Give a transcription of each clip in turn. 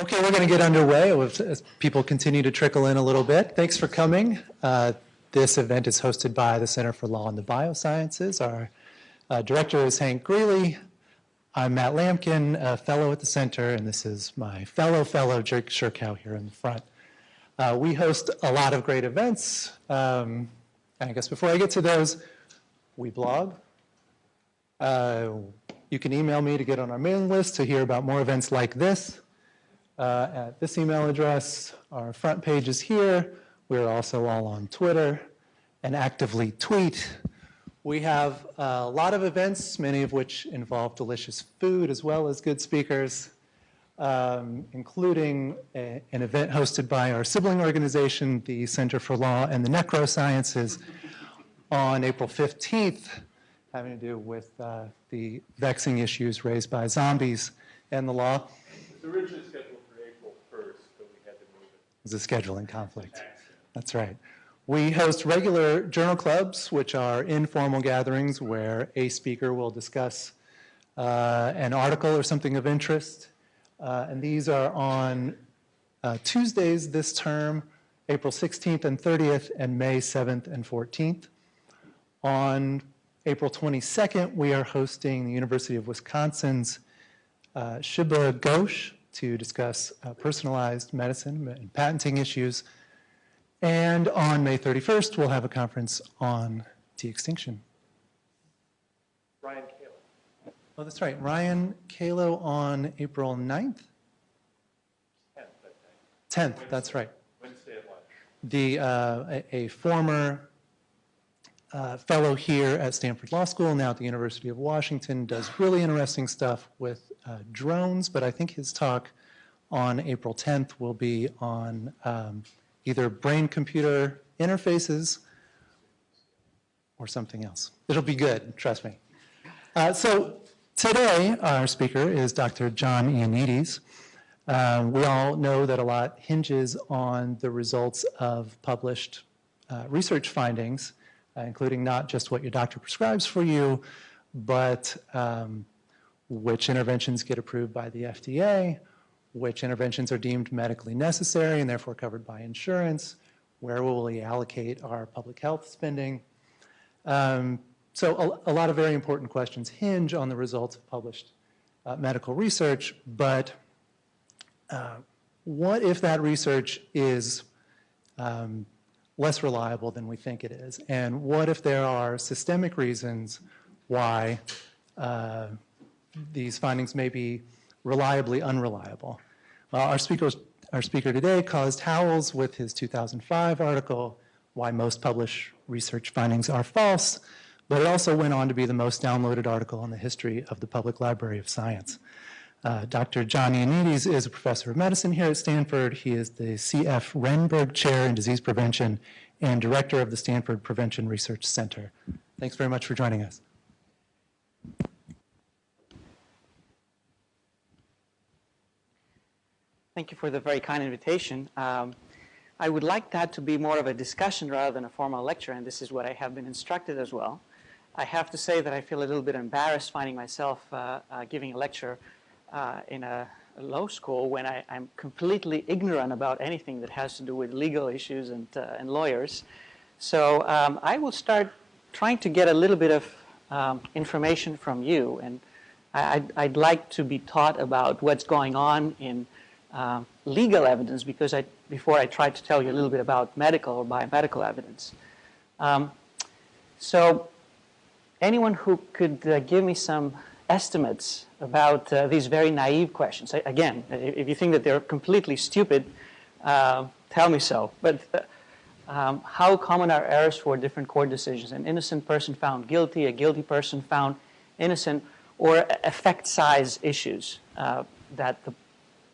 Okay, we're going to get underway as people continue to trickle in a little bit. Thanks for coming. This event is hosted by the Center for Law and the Biosciences. Our director is Hank Greeley. I'm Matt Lampkin, a fellow at the center, and this is my fellow Jake Shurkow here in the front. We host a lot of great events. I guess before I get to those, we blog. You can email me to get on our mailing list to hear about more events like this. At this email address, our front page is here. We're also all on Twitter and actively tweet. We have a lot of events, many of which involve delicious food as well as good speakers, including an event hosted by our sibling organization, the Center for Law and the Necrosciences, on April 15th, having to do with the vexing issues raised by zombies and the law. It was originally scheduled for April 1st, but we had to move it. It was a scheduling conflict. That's right. We host regular journal clubs, which are informal gatherings where a speaker will discuss an article or something of interest. And these are on Tuesdays this term, April 16th and 30th, and May 7th and 14th. On April 22nd, we are hosting the University of Wisconsin's Shiba Ghosh to discuss personalized medicine and patenting issues. And on May 31st, we'll have a conference on de-extinction. Ryan Kalo. Oh, that's right. Ryan Kalo on April 9th? 10th, I think. 10th, Wednesday. That's right. Wednesday at lunch. A former fellow here at Stanford Law School, now at the University of Washington, does really interesting stuff with drones, but I think his talk on April 10th will be on either brain-computer interfaces or something else. It'll be good, trust me. So today, our speaker is Dr. John Ioannidis. We all know that a lot hinges on the results of published research findings, including not just what your doctor prescribes for you, but which interventions get approved by the FDA, which interventions are deemed medically necessary and therefore covered by insurance, where will we allocate our public health spending. So a lot of very important questions hinge on the results of published medical research, but what if that research is less reliable than we think it is? And what if there are systemic reasons why these findings may be reliably unreliable? Well, our speaker today caused howls with his 2005 article, Why Most Published Research Findings Are False, but it also went on to be the most downloaded article in the history of the Public Library of Science. Dr. John Ioannidis is a professor of medicine here at Stanford. He is the C.F. Renberg Chair in Disease Prevention and director of the Stanford Prevention Research Center. Thanks very much for joining us. Thank you for the very kind invitation. I would like that to be more of a discussion rather than a formal lecture, and this is what I have been instructed as well. I have to say that I feel a little bit embarrassed finding myself giving a lecture in a law school when I'm completely ignorant about anything that has to do with legal issues and lawyers. So I will start trying to get a little bit of information from you, and I'd like to be taught about what's going on in legal evidence, because before I try to tell you a little bit about medical or biomedical evidence. So anyone who could give me some estimates about these very naive questions. Again, if you think that they're completely stupid, tell me so. But how common are errors for different court decisions? An innocent person found guilty, a guilty person found innocent, or effect size issues that the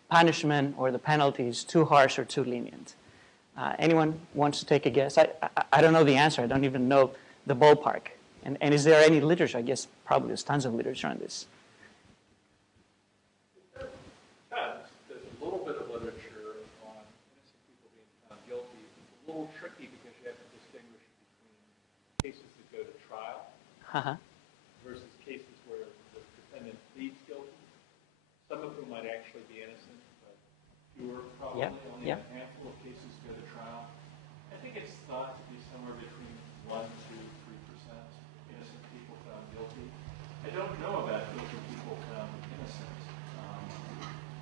punishment or the penalty is too harsh or too lenient. Anyone wants to take a guess? I don't know the answer. I don't even know the ballpark. And is there any literature? I guess probably there's tons of literature on this. There's a little bit of literature on innocent people being found guilty. It's a little tricky because you have to distinguish between cases that go to trial versus cases where the defendant pleads guilty. Some of whom might actually be innocent, but fewer, probably. Yep, Only yep. a handful of cases go to trial. I think it's thought to be somewhere between 1 to 3% innocent people found guilty. I don't know about guilty people found innocent.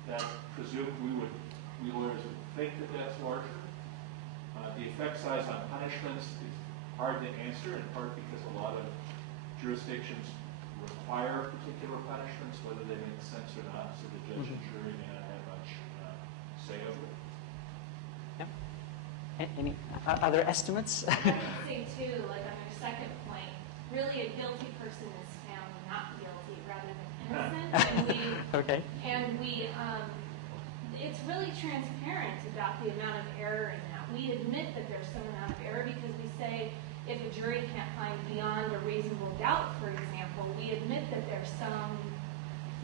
That presume we lawyers would think that that's larger. The effect size on punishments is hard to answer, in part because a lot of jurisdictions require particular punishments, whether they make sense or not, so the judge and jury may not have much say over it. Yep. Any other estimates? I would say too, like on your second point, really a guilty person is found not guilty rather than innocent. Okay. And we it's really transparent about the amount of error in that. We admit that there's some amount of error because we say if a jury can't find beyond a reasonable doubt, for example, we admit that there's some,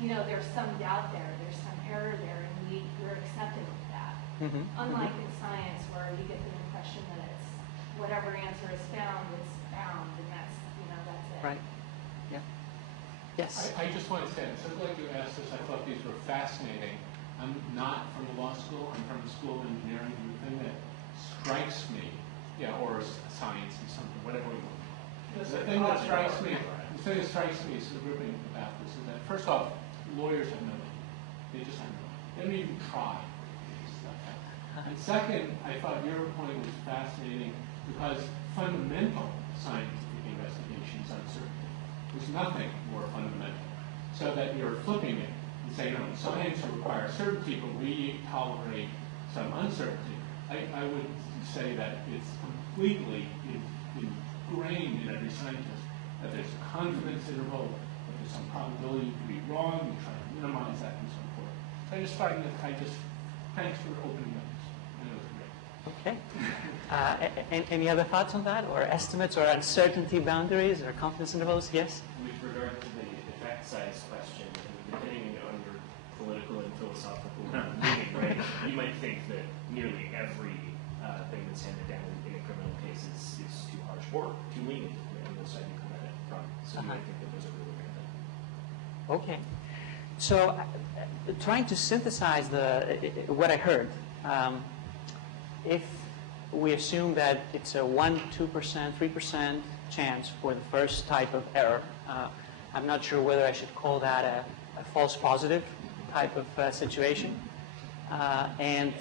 there's some doubt there, there's some error there, and we're accepting of that. Unlike in science where you get the impression that it's whatever answer is found, and that's it. Right. Yeah. Yes. I just want to say, I'm so glad you asked this. I thought these were fascinating. I'm not from the law school. I'm from the School of Engineering. And the thing that strikes me, or science and something, whatever we want. The thing that strikes me is the grouping about this is that, first off, lawyers have no idea. They just have no idea. They don't even try this stuff. And second, I thought your point was fascinating because fundamental scientific investigation is uncertainty. There's nothing more fundamental. So that you're flipping it and saying, no, science requires certainty, but we tolerate some uncertainty. I would say that it's completely ingrained in every scientist that there's a confidence interval, that there's some probability to be wrong, you try to minimize that and so forth. So thanks for opening up. That was great. Okay. Any other thoughts on that, or estimates, or uncertainty boundaries, or confidence intervals? Yes? With regard to the effect size question, depending on your political and philosophical leaning, right, you might think that nearly every thing that's handed down in a criminal case is too harsh or too lenient, on the side you come at it from. So you might think that those are really random. Okay. So, trying to synthesize what I heard, if we assume that it's a 1%, 2%, 3% chance for the first type of error, I'm not sure whether I should call that a false positive type of situation, and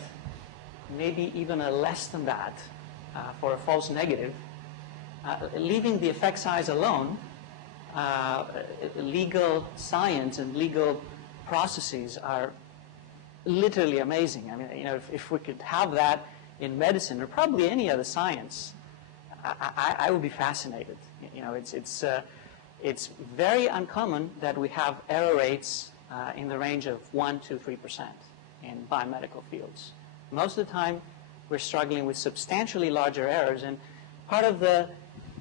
maybe even a less than that for a false negative. Leaving the effect size alone, legal science and legal processes are literally amazing. I mean, if we could have that in medicine or probably any other science, I would be fascinated. It's very uncommon that we have error rates in the range of 1 to 3% in biomedical fields. Most of the time, we're struggling with substantially larger errors, and part of the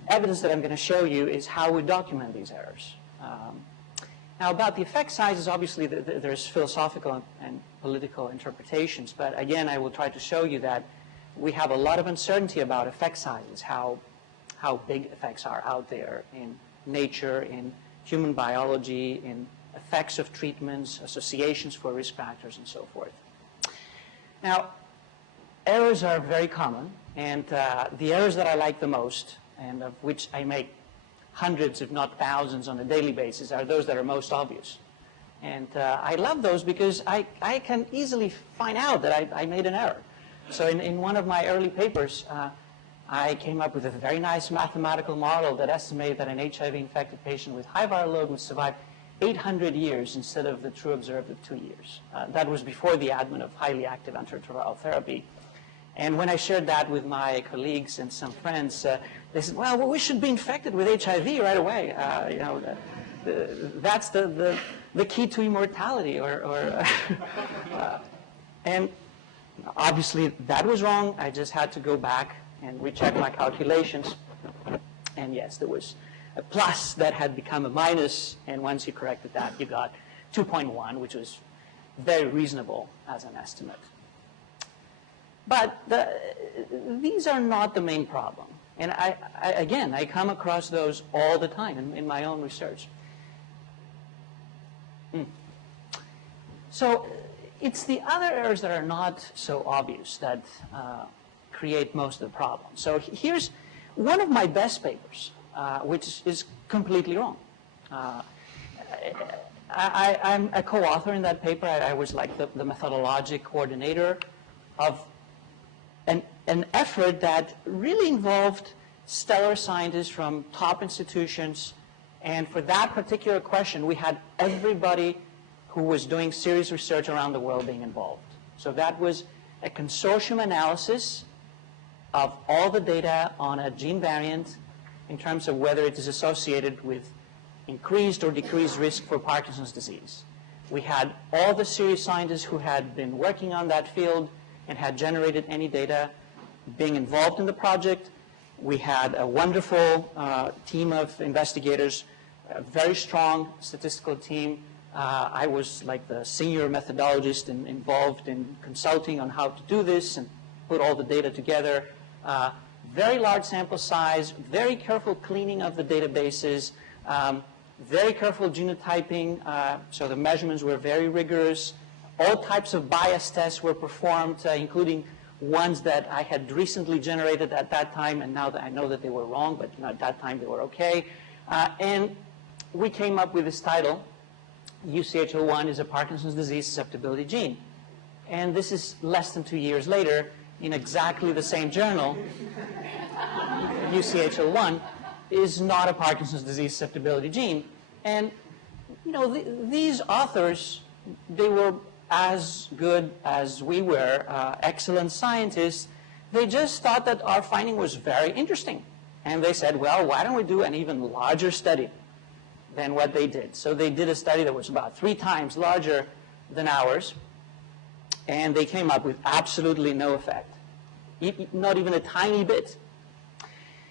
evidence that I'm going to show you is how we document these errors. Now, about the effect sizes, obviously, there's philosophical and political interpretations, but again, I will try to show you that we have a lot of uncertainty about effect sizes, how big effects are out there in nature, in human biology, in effects of treatments, associations for risk factors, and so forth. Now, errors are very common, and the errors that I like the most, and of which I make hundreds, if not thousands, on a daily basis, are those that are most obvious. And I love those because I can easily find out that I made an error. So in one of my early papers, I came up with a very nice mathematical model that estimated that an HIV-infected patient with high viral load would survive 800 years instead of the true observed of 2 years. That was before the advent of highly active antiretroviral therapy. And when I shared that with my colleagues and some friends, they said, well, we should be infected with HIV right away. That's the key to immortality. And obviously, that was wrong. I just had to go back and recheck my calculations. And yes, there was a plus that had become a minus. And once you corrected that, you got 2.1, which was very reasonable as an estimate. But these are not the main problem. And again, I come across those all the time in my own research. So it's the other errors that are not so obvious that create most of the problem. So here's one of my best papers, which is completely wrong. I'm a co-author in that paper. I was like the methodologic coordinator of an effort that really involved stellar scientists from top institutions. And for that particular question, we had everybody who was doing serious research around the world being involved. So that was a consortium analysis of all the data on a gene variant in terms of whether it is associated with increased or decreased risk for Parkinson's disease. We had all the serious scientists who had been working on that field and had generated any data being involved in the project. We had a wonderful team of investigators, a very strong statistical team. I was like the senior methodologist involved in consulting on how to do this and put all the data together. Very large sample size, very careful cleaning of the databases, very careful genotyping, so the measurements were very rigorous. All types of bias tests were performed, including ones that I had recently generated at that time, and now that I know that they were wrong, but at that time they were okay. And we came up with this title, UCHL1 is a Parkinson's disease susceptibility gene. And this is less than 2 years later in exactly the same journal. UCHL1 is not a Parkinson's disease susceptibility gene. And you know, these authors, they were as good as we were, excellent scientists. They just thought that our finding was very interesting. And they said, well, why don't we do an even larger study than what they did? So they did a study that was about 3 times larger than ours. And they came up with absolutely no effect, not even a tiny bit.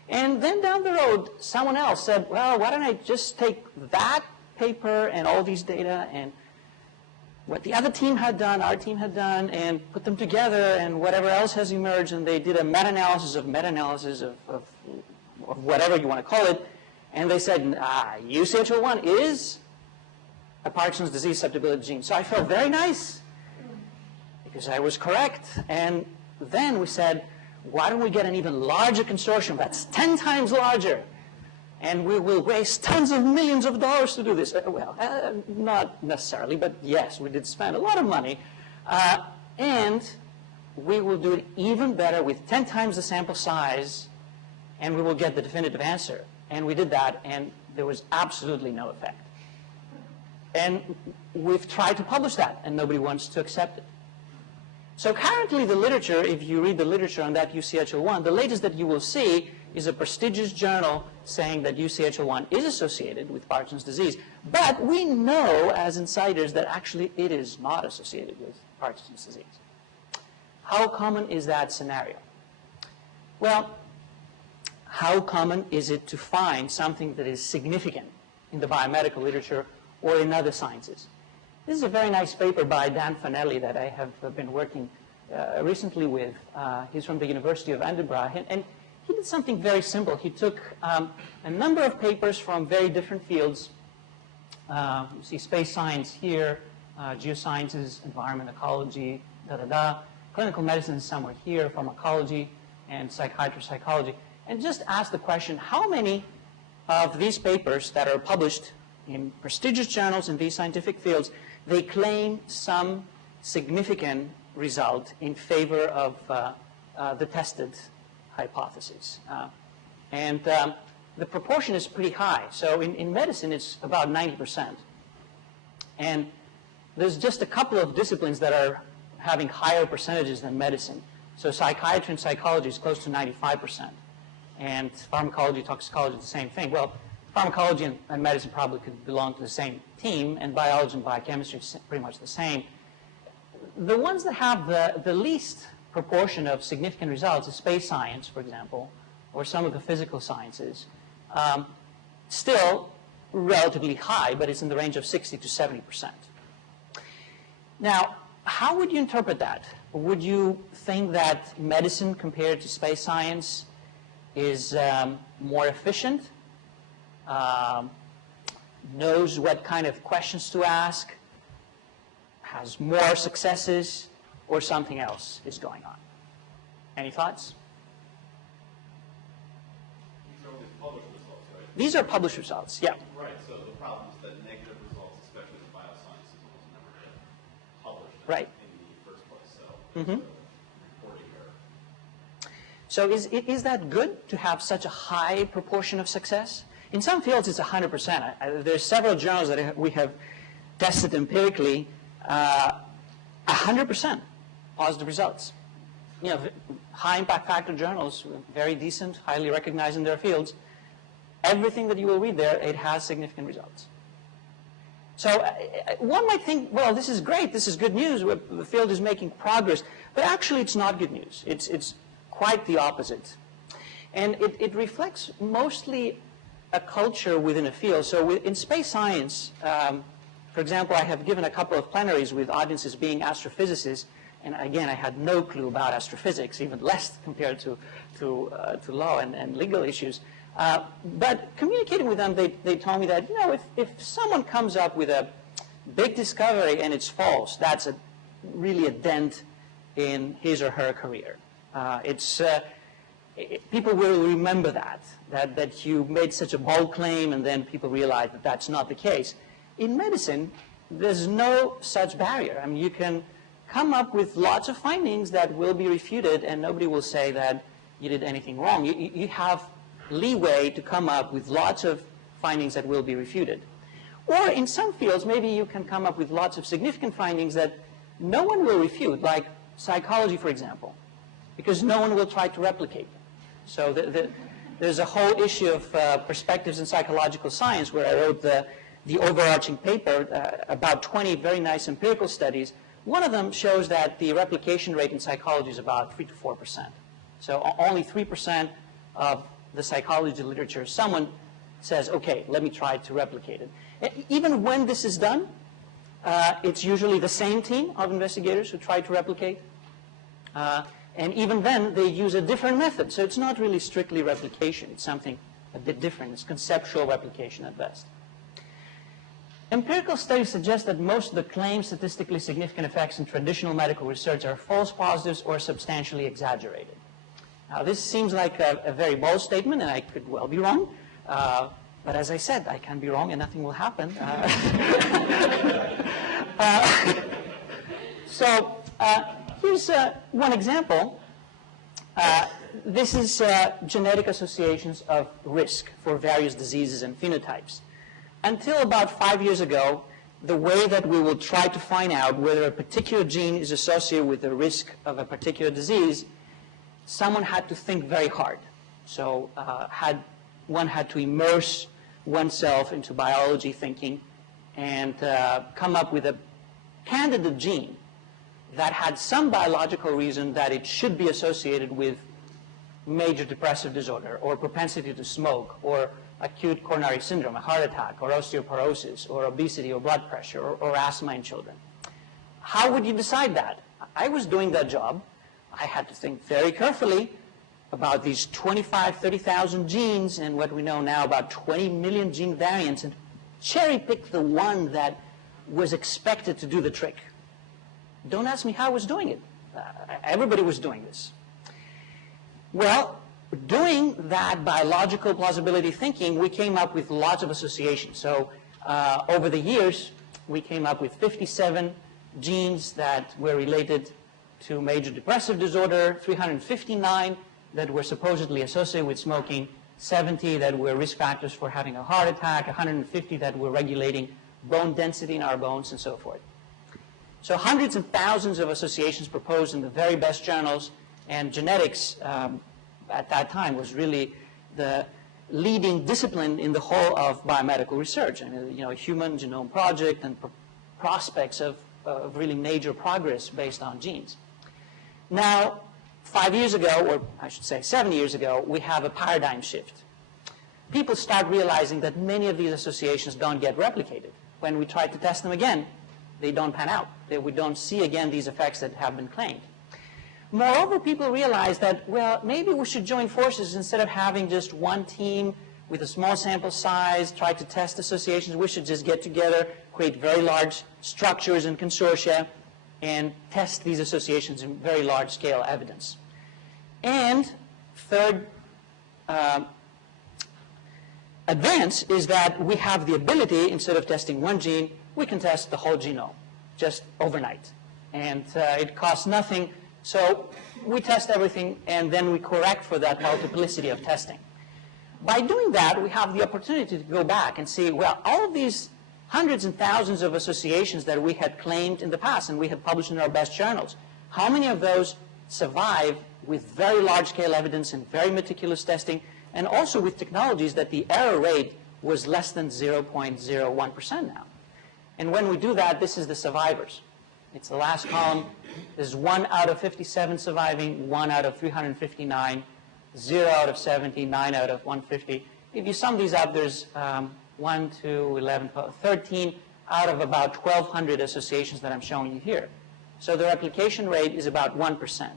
And then down the road, someone else said, well, why don't I just take that paper and all these data and what the other team had done, our team had done, and put them together and whatever else has emerged, and they did a meta-analysis of whatever you want to call it, and they said, UCHL1 is a Parkinson's disease susceptibility gene. So I felt very nice because I was correct. And then we said, why don't we get an even larger consortium that's 10 times larger? And we will waste tons of millions of dollars to do this. Well, not necessarily, but yes, we did spend a lot of money. And we will do it even better with 10 times the sample size, and we will get the definitive answer. And we did that, and there was absolutely no effect. And we've tried to publish that, and nobody wants to accept it. So currently the literature, if you read the literature on that UCHL1, the latest that you will see is a prestigious journal saying that UCHL1 is associated with Parkinson's disease. But we know as insiders that actually it is not associated with Parkinson's disease. How common is that scenario? Well, how common is it to find something that is significant in the biomedical literature or in other sciences? This is a very nice paper by Dan Fanelli that I have been working recently with. He's from the University of Edinburgh, and he did something very simple. He took a number of papers from very different fields. You see space science here, geosciences, environment ecology, clinical medicine is somewhere here, pharmacology, and psychiatry, and just asked the question, how many of these papers that are published in prestigious journals in these scientific fields, they claim some significant result in favor of the tested hypothesis. And the proportion is pretty high. So in medicine, it's about 90%. And there's just a couple of disciplines that are having higher percentages than medicine. So psychiatry and psychology is close to 95%. And pharmacology, toxicology, the same thing. Well, pharmacology and medicine probably could belong to the same team, and biology and biochemistry is pretty much the same. The ones that have the least proportion of significant results is space science, for example, or some of the physical sciences. Still relatively high, but it's in the range of 60 to 70%. Now, how would you interpret that? Would you think that medicine compared to space science is more efficient, knows what kind of questions to ask, has more successes, or something else is going on. Any thoughts? These are only published results, right? These are published results, yeah. Right, so the problem is that negative results, especially in biosciences, almost never get published Right. in the first place. So Mhm. reporting error. So is that good to have such a high proportion of success? In some fields, it's 100%. There's several journals that we have tested empirically, 100% positive results. You know, high impact factor journals, very decent, highly recognized in their fields. Everything that you will read there, it has significant results. So one might think, well, this is great, this is good news, the field is making progress, but actually it's not good news. It's quite the opposite. And it reflects mostly a culture within a field. So in space science, for example, I have given a couple of plenaries with audiences being astrophysicists, and again, I had no clue about astrophysics, even less compared to law and legal issues. But communicating with them, they told me that, you know, if someone comes up with a big discovery and it's false, that's really a dent in his or her career. People will remember that you made such a bold claim and then people realize that that's not the case. In medicine, there's no such barrier. I mean, you can come up with lots of findings that will be refuted and nobody will say that you did anything wrong. You have leeway to come up with lots of findings that will be refuted. Or in some fields, maybe you can come up with lots of significant findings that no one will refute, like psychology, for example, because no one will try to replicate them. So there's a whole issue of perspectives in psychological science where I wrote the overarching paper about 20 very nice empirical studies. One of them shows that the replication rate in psychology is about 3 to 4%. So only 3% of the psychology literature, someone says, okay, let me try to replicate it. Even when this is done, it's usually the same team of investigators who try to replicate. And even then, they use a different method. So it's not really strictly replication. It's something a bit different. It's conceptual replication at best. Empirical studies suggest that most of the claimed statistically significant effects in traditional medical research are false positives or substantially exaggerated. Now, this seems like a very bold statement, and I could well be wrong. But as I said, I can be wrong and nothing will happen. Here's one example. This is genetic associations of risk for various diseases and phenotypes. Until about 5 years ago, the way that we will try to find out whether a particular gene is associated with the risk of a particular disease, someone had to think very hard. So one had to immerse oneself into biology thinking and come up with a candidate gene that had some biological reason that it should be associated with major depressive disorder or propensity to smoke or acute coronary syndrome, a heart attack, or osteoporosis, or obesity, or blood pressure, or asthma in children. How would you decide that? I was doing that job. I had to think very carefully about these 25, 30,000 genes and what we know now about 20 million gene variants and cherry pick the one that was expected to do the trick. Don't ask me how I was doing it. Everybody was doing this. Well, doing that biological plausibility thinking, we came up with lots of associations. So over the years, we came up with 57 genes that were related to major depressive disorder, 359 that were supposedly associated with smoking, 70 that were risk factors for having a heart attack, 150 that were regulating bone density in our bones, and so forth. So hundreds and thousands of associations proposed in the very best journals, and genetics at that time was really the leading discipline in the whole of biomedical research. I mean, you know, Human Genome Project and prospects of really major progress based on genes. Now, 5 years ago, or I should say 7 years ago, we have a paradigm shift. People start realizing that many of these associations don't get replicated. When we try to test them again, they don't pan out. We don't see again these effects that have been claimed. Moreover, people realize that, well, maybe we should join forces instead of having just one team with a small sample size, try to test associations. We should just get together, create very large structures and consortia, and test these associations in very large-scale evidence. And third advance is that we have the ability, instead of testing one gene, we can test the whole genome just overnight. And it costs nothing. So we test everything, and then we correct for that multiplicity of testing. By doing that, we have the opportunity to go back and see, well, all of these hundreds and thousands of associations that we had claimed in the past and we had published in our best journals, how many of those survive with very large-scale evidence and very meticulous testing, and also with technologies that the error rate was less than 0.01% now. And when we do that, this is the survivors. It's the last column. There's 1 out of 57 surviving, 1 out of 359, 0 out of 70, 9 out of 150. If you sum these up, there's 1, 2, 11, 12, 13 out of about 1,200 associations that I'm showing you here. So the replication rate is about 1%.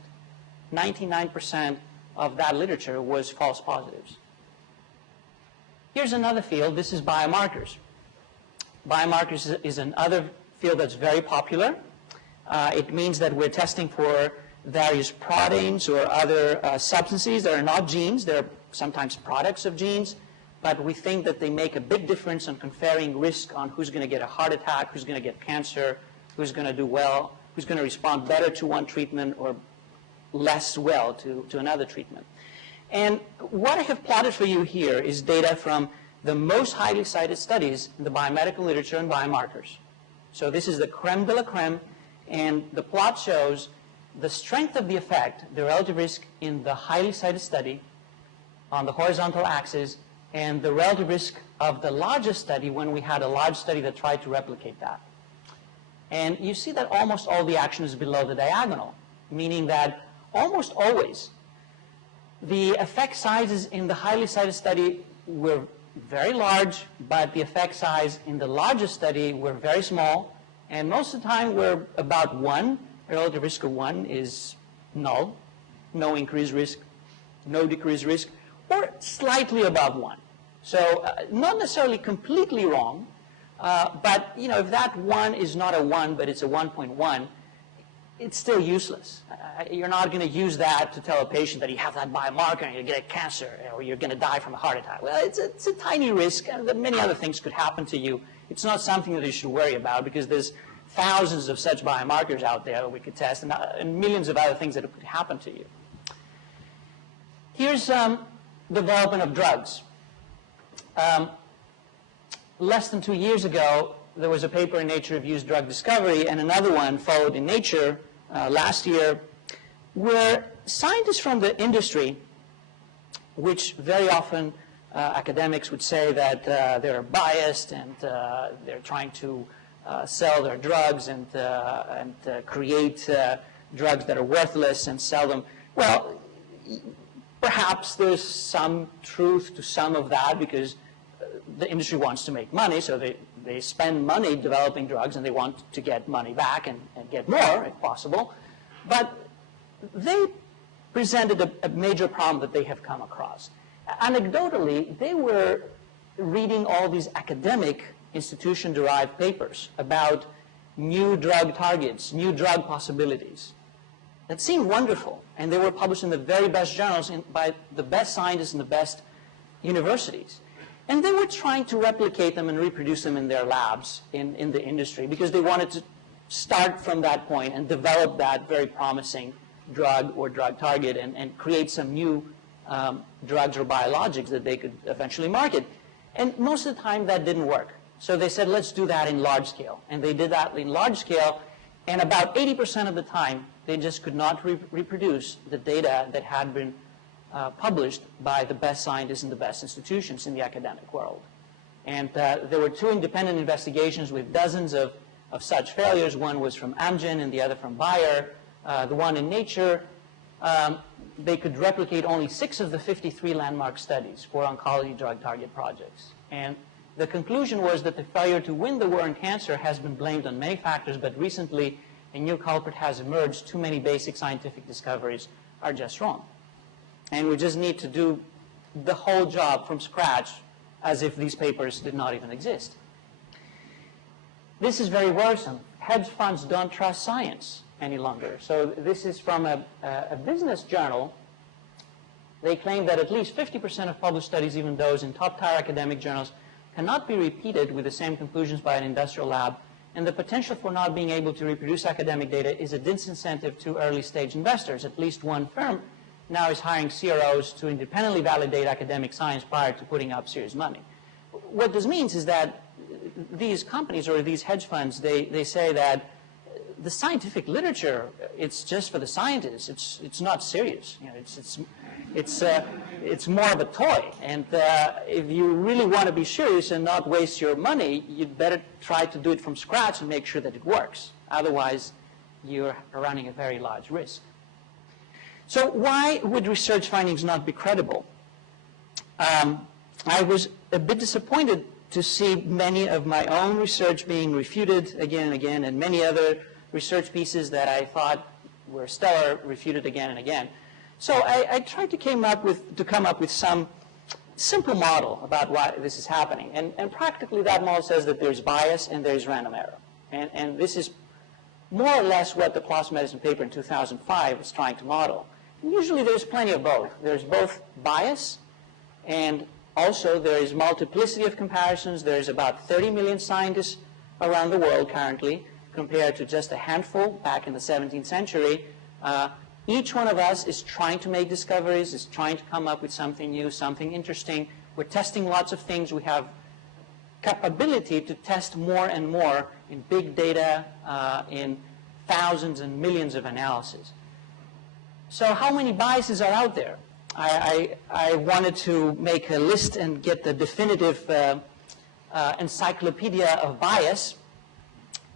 99% of that literature was false positives. Here's another field. This is biomarkers. Biomarkers is another field that's very popular. It means that we're testing for various proteins or other substances that are not genes. They're sometimes products of genes, but we think that they make a big difference on conferring risk on who's going to get a heart attack, who's going to get cancer, who's going to do well, who's going to respond better to one treatment or less well to another treatment. And what I have plotted for you here is data from the most highly cited studies in the biomedical literature on biomarkers. So this is the creme de la creme, and the plot shows the strength of the effect, the relative risk in the highly cited study on the horizontal axis, and the relative risk of the largest study when we had a large study that tried to replicate that. And you see that almost all the action is below the diagonal, meaning that almost always the effect sizes in the highly cited study were very large, but the effect size in the largest study were very small, and most of the time we're about 1. A relative risk of 1 is null, no increased risk, no decreased risk, or slightly above 1. So not necessarily completely wrong, but you know, if that 1 is not a 1, but it's a 1.1, it's still useless. You're not going to use that to tell a patient that you have that biomarker and you get cancer or you're going to die from a heart attack. Well, it's a tiny risk, and many other things could happen to you. It's not something that you should worry about because there's thousands of such biomarkers out there that we could test and millions of other things that could happen to you. Here's development of drugs. Less than 2 years ago, there was a paper in Nature Reviews Drug Discovery, and another one followed in Nature last year, where scientists from the industry, which very often academics would say that they're biased and they're trying to sell their drugs and create drugs that are worthless and sell them. Well, perhaps there's some truth to some of that because the industry wants to make money, so they spend money developing drugs and they want to get money back and get more if possible. But they presented a major problem that they have come across. Anecdotally, they were reading all these academic institution-derived papers about new drug targets, new drug possibilities. That seemed wonderful, and they were published in the very best journals by the best scientists in the best universities. And they were trying to replicate them and reproduce them in their labs in the industry because they wanted to start from that point and develop that very promising drug or drug target and create some new drugs or biologics that they could eventually market. And most of the time that didn't work. So they said, let's do that in large scale. And they did that in large scale, and about 80% of the time they just could not reproduce the data that had been published by the best scientists in the best institutions in the academic world. And there were 2 independent investigations with dozens of such failures. One was from Amgen and the other from Bayer. The one in Nature, they could replicate only 6 of the 53 landmark studies for oncology drug target projects. And the conclusion was that the failure to win the war on cancer has been blamed on many factors, but recently a new culprit has emerged. Too many basic scientific discoveries are just wrong. And we just need to do the whole job from scratch as if these papers did not even exist. This is very worrisome. Hedge funds don't trust science any longer. So this is from a business journal. They claim that at least 50% of published studies, even those in top-tier academic journals, cannot be repeated with the same conclusions by an industrial lab, and the potential for not being able to reproduce academic data is a disincentive to early-stage investors. At least one firm now is hiring CROs to independently validate academic science prior to putting up serious money. What this means is that these companies or these hedge funds, they say that the scientific literature, it's just for the scientists. It's not serious. You know, it's more of a toy. And if you really want to be serious and not waste your money, you'd better try to do it from scratch and make sure that it works. Otherwise, you're running a very large risk. So why would research findings not be credible? I was a bit disappointed to see many of my own research being refuted again and again, and many other research pieces that I thought were stellar refuted again and again. So I tried to come up with some simple model about why this is happening. And practically that model says that there's bias and there's random error. And this is more or less what the PLOS Medicine paper in 2005 is trying to model. And usually there's plenty of both. There's both bias, and also there is multiplicity of comparisons. There's about 30 million scientists around the world currently, compared to just a handful back in the 17th century. Each one of us is trying to make discoveries, is trying to come up with something new, something interesting. We're testing lots of things. We have capability to test more and more in big data, in thousands and millions of analyses. So how many biases are out there? I wanted to make a list and get the definitive encyclopedia of bias.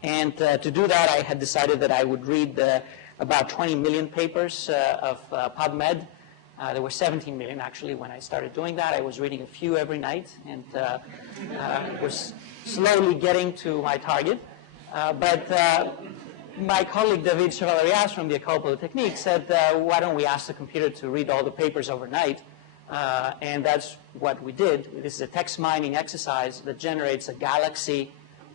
And to do that, I had decided that I would read about 20 million papers of PubMed. There were 17 million, actually, when I started doing that. I was reading a few every night and was slowly getting to my target. But my colleague, David Chevalerias from the École Polytechnique, said, why don't we ask the computer to read all the papers overnight? And that's what we did. This is a text mining exercise that generates a galaxy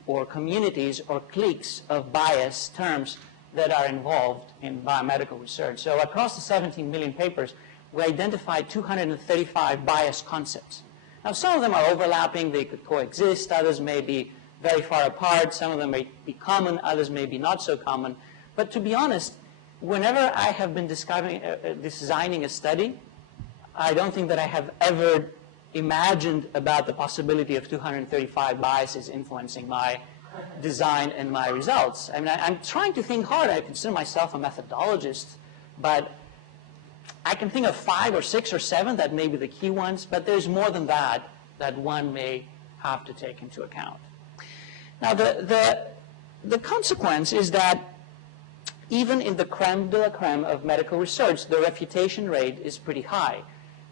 or communities or cliques of bias terms that are involved in biomedical research. So across the 17 million papers, we identified 235 bias concepts. Now, some of them are overlapping. They could coexist. Others may be very far apart. Some of them may be common. Others may be not so common. But to be honest, whenever I have been designing a study, I don't think that I have ever imagined about the possibility of 235 biases influencing my design and my results. I mean, I'm trying to think hard. I consider myself a methodologist, but I can think of 5 or 6 or 7 that may be the key ones, but there's more than that that one may have to take into account. Now, the consequence is that even in the creme de la creme of medical research, the refutation rate is pretty high.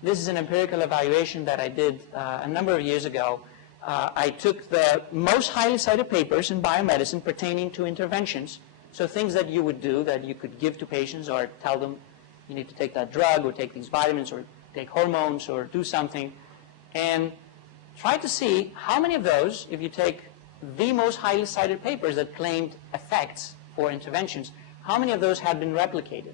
This is an empirical evaluation that I did a number of years ago. I took the most highly cited papers in biomedicine pertaining to interventions, so things that you would do that you could give to patients or tell them you need to take that drug or take these vitamins or take hormones or do something, and try to see how many of those, if you take the most highly cited papers that claimed effects for interventions, how many of those had been replicated.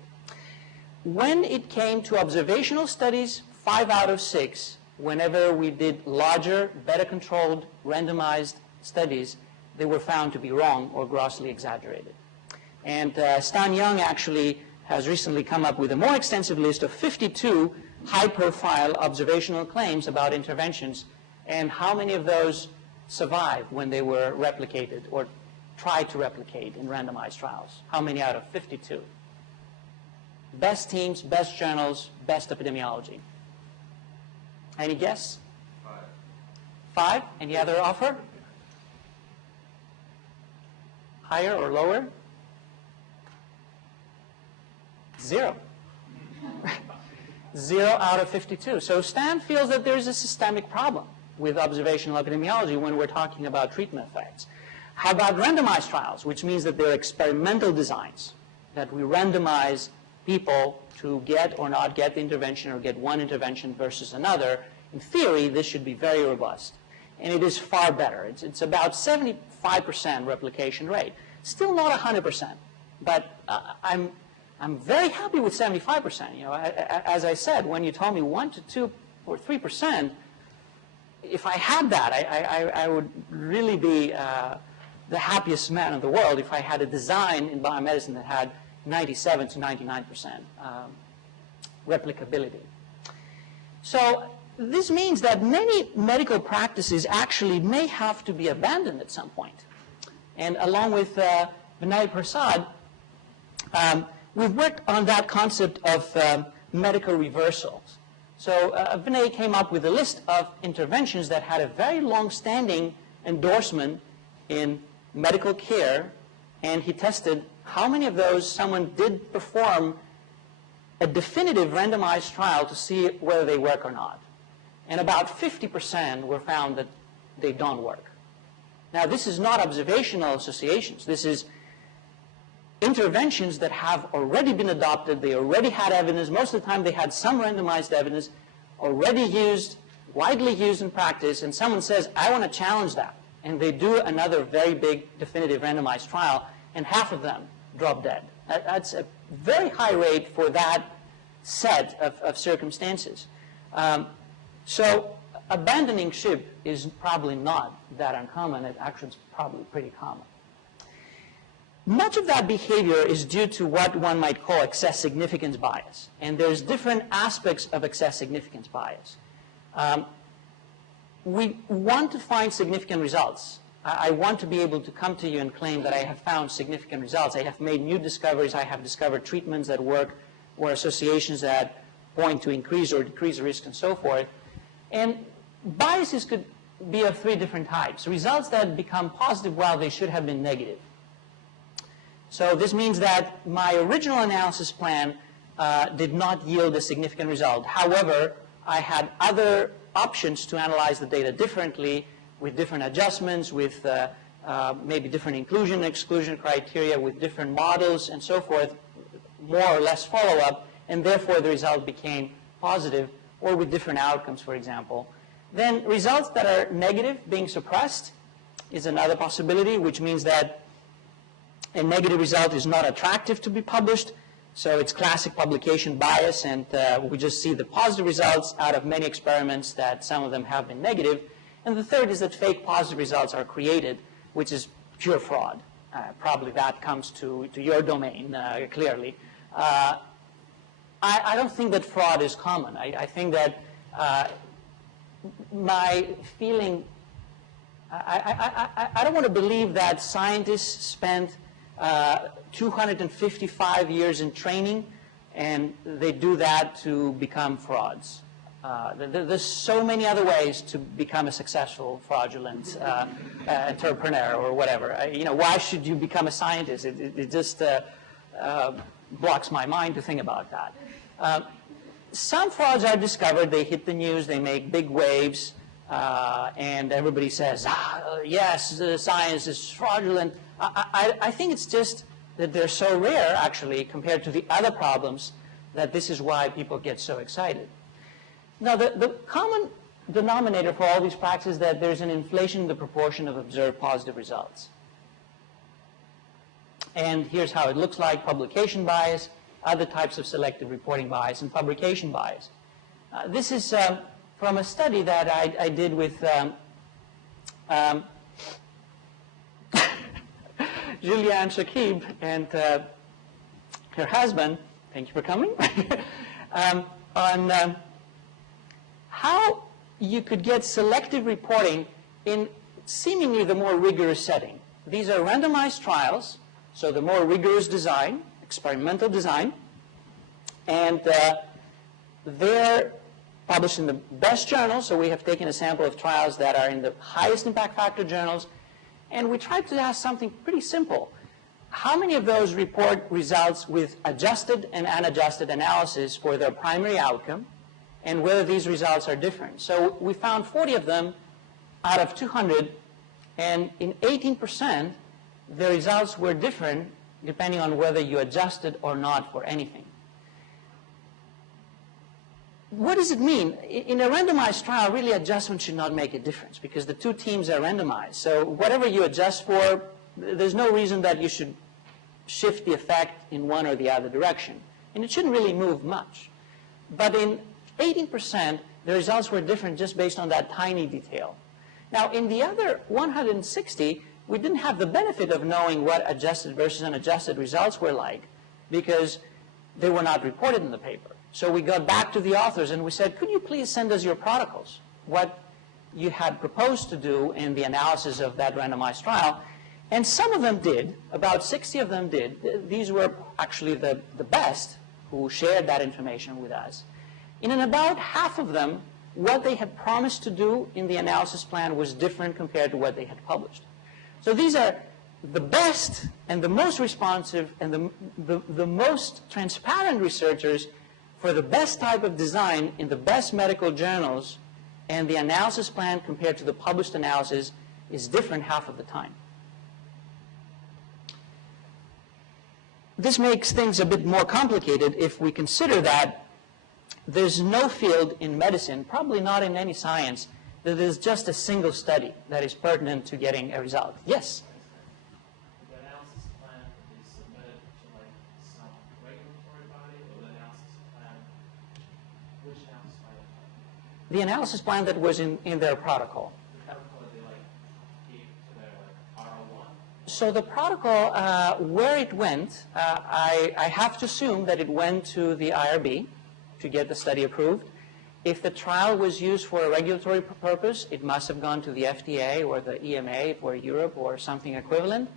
When it came to observational studies, 5 out of 6, whenever we did larger, better controlled, randomized studies, they were found to be wrong or grossly exaggerated. And Stan Young actually has recently come up with a more extensive list of 52 high-profile observational claims about interventions, and how many of those survived when they were replicated or tried to replicate in randomized trials. How many out of 52? Best teams, best journals, best epidemiology. Any guess? 5. Any other offer? Higher or lower? 0. 0 out of 52. So Stan feels that there's a systemic problem with observational epidemiology when we're talking about treatment effects. How about randomized trials, which means that they're experimental designs, that we randomize people to get or not get the intervention or get one intervention versus another, in theory, this should be very robust. And it is far better. It's about 75% replication rate. Still not 100%, but I'm very happy with 75%. You know, as I said, when you told me 1 to 2 or 3%, if I had that, I would really be the happiest man in the world if I had a design in biomedicine that had 97 to 99% replicability. So this means that many medical practices actually may have to be abandoned at some point. And along with Vinay Prasad, we've worked on that concept of medical reversals. So Vinay came up with a list of interventions that had a very long-standing endorsement in medical care, and he tested how many of those someone did perform a definitive randomized trial to see whether they work or not. And about 50% were found that they don't work. Now, this is not observational associations. This is interventions that have already been adopted. They already had evidence. Most of the time, they had some randomized evidence already used, widely used in practice, and someone says, I want to challenge that. And they do another very big definitive randomized trial, and half of them drop dead. That's a very high rate for that set of circumstances. So abandoning ship is probably not that uncommon. It actually is probably pretty common. Much of that behavior is due to what one might call excess significance bias. And there's different aspects of excess significance bias. We want to find significant results. I want to be able to come to you and claim that I have found significant results. I have made new discoveries. I have discovered treatments that work or associations that point to increase or decrease risk and so forth. And biases could be of 3 different types. Results that become positive while they should have been negative. So this means that my original analysis plan did not yield a significant result. However, I had other options to analyze the data differently, with different adjustments, with maybe different inclusion and exclusion criteria, with different models and so forth, more or less follow-up, and therefore the result became positive, or with different outcomes, for example. Then results that are negative being suppressed is another possibility, which means that a negative result is not attractive to be published. So it's classic publication bias, and we just see the positive results out of many experiments that some of them have been negative. And the third is that fake positive results are created, which is pure fraud. Probably that comes to your domain, clearly. I don't think that fraud is common. I think that my feeling, I don't want to believe that scientists spend 255 years in training, and they do that to become frauds. There's so many other ways to become a successful, fraudulent entrepreneur or whatever. Why should you become a scientist? It just blocks my mind to think about that. Some frauds are discovered. They hit the news. They make big waves. And everybody says, yes, the science is fraudulent. I think it's just that they're so rare, actually, compared to the other problems, that this is why people get so excited. Now, the common denominator for all these practices is that there's an inflation in the proportion of observed positive results. And here's how it looks like: publication bias, other types of selective reporting bias, and publication bias. This is from a study that I did with Julianne Shakib and her husband, thank you for coming, on how you could get selective reporting in seemingly the more rigorous setting. These are randomized trials, so the more rigorous design, experimental design, and they're published in the best journals. So we have taken a sample of trials that are in the highest impact factor journals, and we tried to ask something pretty simple. How many of those report results with adjusted and unadjusted analysis for their primary outcome, and whether these results are different? So we found 40 of them out of 200, and in 18%, the results were different depending on whether you adjusted or not for anything. what does it mean? In a randomized trial, really adjustment should not make a difference because the two teams are randomized. So whatever you adjust for, there's no reason that you should shift the effect in one or the other direction. And it shouldn't really move much. But in 18%, the results were different just based on that tiny detail. Now, in the other 160, we didn't have the benefit of knowing what adjusted versus unadjusted results were like because they were not reported in the paper. So we got back to the authors and we said, could you please send us your protocols, what you had proposed to do in the analysis of that randomized trial. And some of them did, about 60 of them did. These were actually the best who shared that information with us. And in about half of them, what they had promised to do in the analysis plan was different compared to what they had published. So these are the best and the most responsive and the most transparent researchers for the best type of design in the best medical journals, and the analysis plan compared to the published analysis is different half of the time. This makes things a bit more complicated if we consider that there's no field in medicine, probably not in any science, that is just a single study that is pertinent to getting a result. Yes? The analysis plan is submitted to like some regulatory body, or the analysis plan, which analysis plan? The analysis plan that was in their protocol. The protocol that they like gave to their like R01? So the protocol, where it went, I have to assume that it went to the IRB to get the study approved. If the trial was used for a regulatory purpose, it must have gone to the FDA or the EMA for Europe or something equivalent.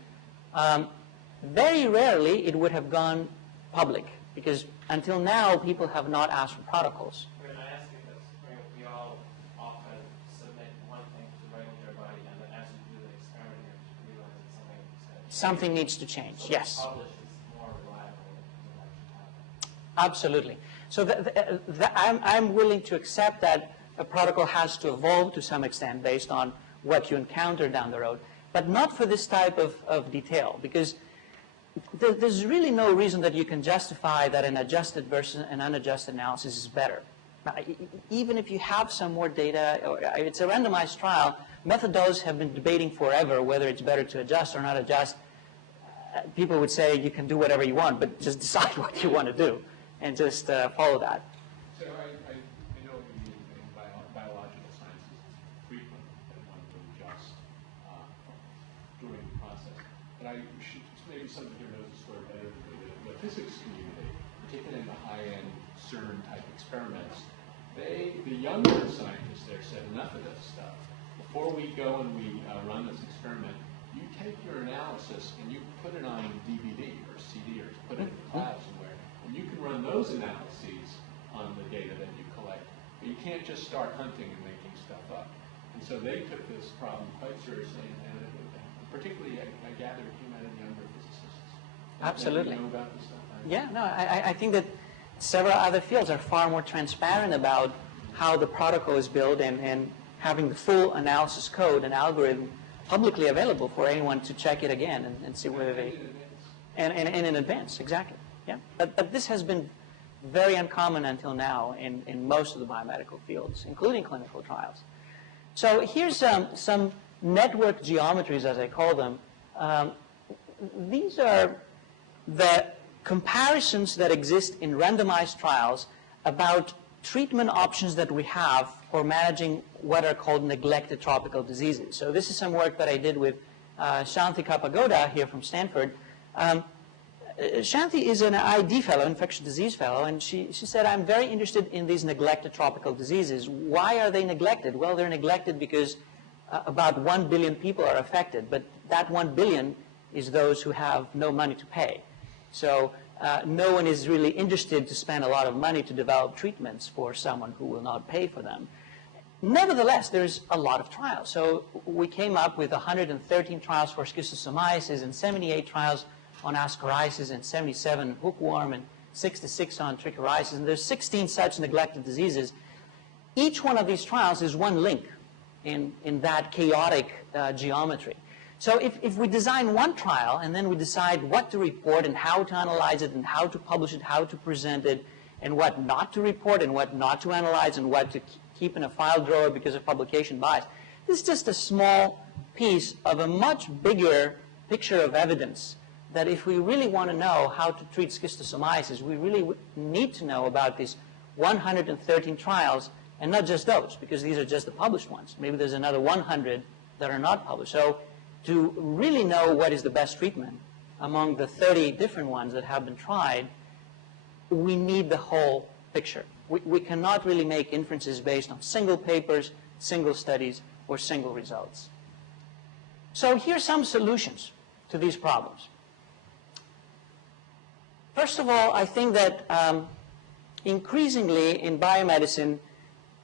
Very rarely it would have gone public because until now people have not asked for protocols. When I ask you this, we all often submit one thing to the regulatory body, and then as you do the experiment, you realize that something needs to change. Something needs to change, yes. Publish is more reliable than what should happen. Absolutely. So I'm willing to accept that a protocol has to evolve to some extent based on what you encounter down the road, but not for this type of detail, because there's really no reason that you can justify that an adjusted versus an unadjusted analysis is better. Even if you have some more data, it's a randomized trial, methodologists have been debating forever whether it's better to adjust or not adjust. People would say you can do whatever you want, but just decide what you want to do and just follow that. So I know in biological sciences it's frequent that one would adjust during the process. But I should, maybe some of you know the story better than me. The physics community, particularly in the high-end CERN type experiments, the younger scientists there said, enough of this stuff. Before we go and we run this experiment, you take your analysis and you put it on DVD or CD or put it in the cloud somewhere. And you can run those analyses on the data that you collect. But you can't just start hunting and making stuff up. And so they took this problem quite seriously, and particularly, I gather, it came out of younger physicists. Absolutely. You know about this stuff? Yeah, no, I think that several other fields are far more transparent about how the protocol is built and having the full analysis code and algorithm publicly available for anyone to check it again and see whether they... And in advance, exactly. Yeah, but this has been very uncommon until now in most of the biomedical fields, including clinical trials. So here's some network geometries, as I call them. These are the comparisons that exist in randomized trials about treatment options that we have for managing what are called neglected tropical diseases. So this is some work that I did with Shanti Kapagoda here from Stanford. Shanti is an ID fellow, infectious disease fellow, and she said, I'm very interested in these neglected tropical diseases. Why are they neglected? Well, they're neglected because about 1 billion people are affected, but that 1 billion is those who have no money to pay. So no one is really interested to spend a lot of money to develop treatments for someone who will not pay for them. Nevertheless, there's a lot of trials. So we came up with 113 trials for schistosomiasis and 78 trials on ascariasis and 77 hookworm and 66 on trichuriasis. And there's 16 such neglected diseases. Each one of these trials is one link in that chaotic geometry. So if we design one trial and then we decide what to report and how to analyze it and how to publish it, how to present it, and what not to report and what not to analyze and what to keep in a file drawer because of publication bias. This is just a small piece of a much bigger picture of evidence that if we really want to know how to treat schistosomiasis, we really need to know about these 113 trials, and not just those, because these are just the published ones. Maybe there's another 100 that are not published. So to really know what is the best treatment among the 30 different ones that have been tried, we need the whole picture. We cannot really make inferences based on single papers, single studies, or single results. So here's some solutions to these problems. First of all, I think that increasingly in biomedicine,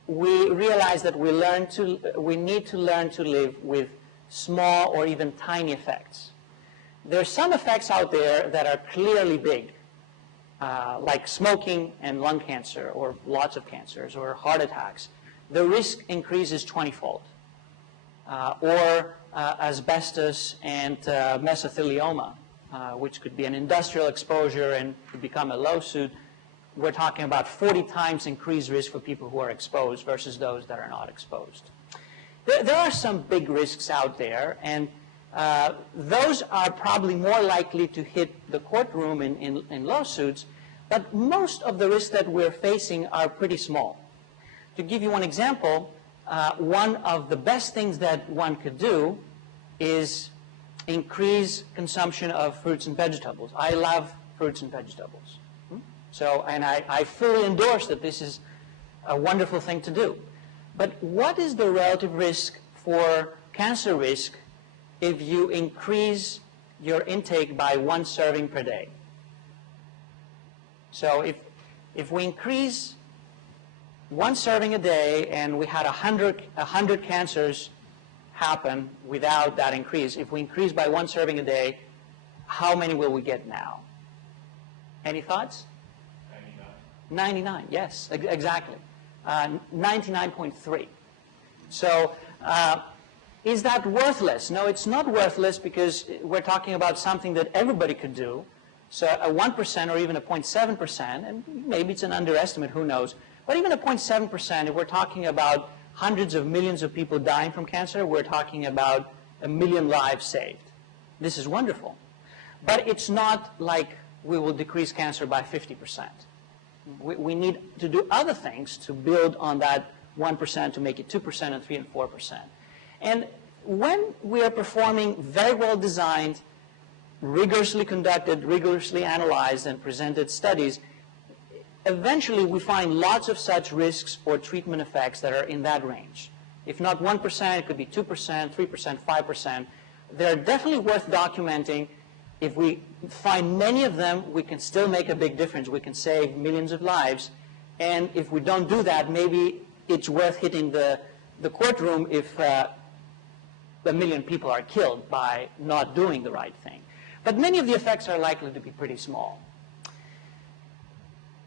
we realize that we need to learn to live with small or even tiny effects. There are some effects out there that are clearly big, like smoking and lung cancer, or lots of cancers, or heart attacks. The risk increases 20-fold. Or asbestos and mesothelioma, which could be an industrial exposure and could become a lawsuit. We're talking about 40 times increased risk for people who are exposed versus those that are not exposed. There are some big risks out there, and those are probably more likely to hit the courtroom in lawsuits, but most of the risks that we're facing are pretty small. To give you one example, one of the best things that one could do is increase consumption of fruits and vegetables. I love fruits and vegetables. So, and I fully endorse that this is a wonderful thing to do. But what is the relative risk for cancer risk if you increase your intake by 1 serving per day? So if we increase 1 serving a day and we had 100 cancers happen without that increase, if we increase by 1 serving a day, how many will we get now? Any thoughts? 99, yes, exactly. 99.3. So is that worthless? No, it's not worthless, because we're talking about something that everybody could do. So a 1% or even a 0.7%, and maybe it's an underestimate, who knows. But even a 0.7%, if we're talking about hundreds of millions of people dying from cancer, we're talking about 1 million lives saved. This is wonderful. But it's not like we will decrease cancer by 50%. We need to do other things to build on that 1% to make it 2% and 3% and 4%. And when we are performing very well designed, rigorously conducted, rigorously analyzed and presented studies, eventually we find lots of such risks or treatment effects that are in that range. If not 1%, it could be 2%, 3%, 5%. They're definitely worth documenting. If we find many of them, we can still make a big difference. We can save millions of lives. And if we don't do that, maybe it's worth hitting the courtroom if 1 million people are killed by not doing the right thing. But many of the effects are likely to be pretty small.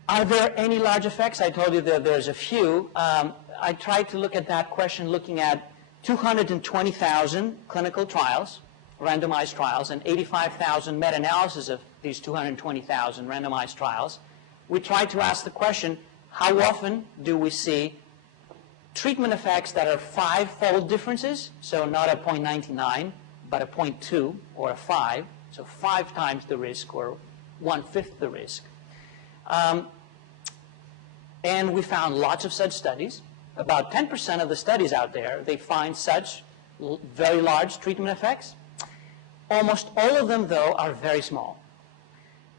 Are there any large effects? I told you that there's a few. I tried to look at that question looking at 220,000 clinical trials, randomized trials, and 85,000 meta-analysis of these 220,000 randomized trials. We tried to ask the question, how often do we see treatment effects that are 5-fold differences, so not a 0.99, but a 0.2 or a 5, so 5 times the risk or 1/5 the risk. And we found lots of such studies. About 10% of the studies out there, they find such very large treatment effects. Almost all of them, though, are very small.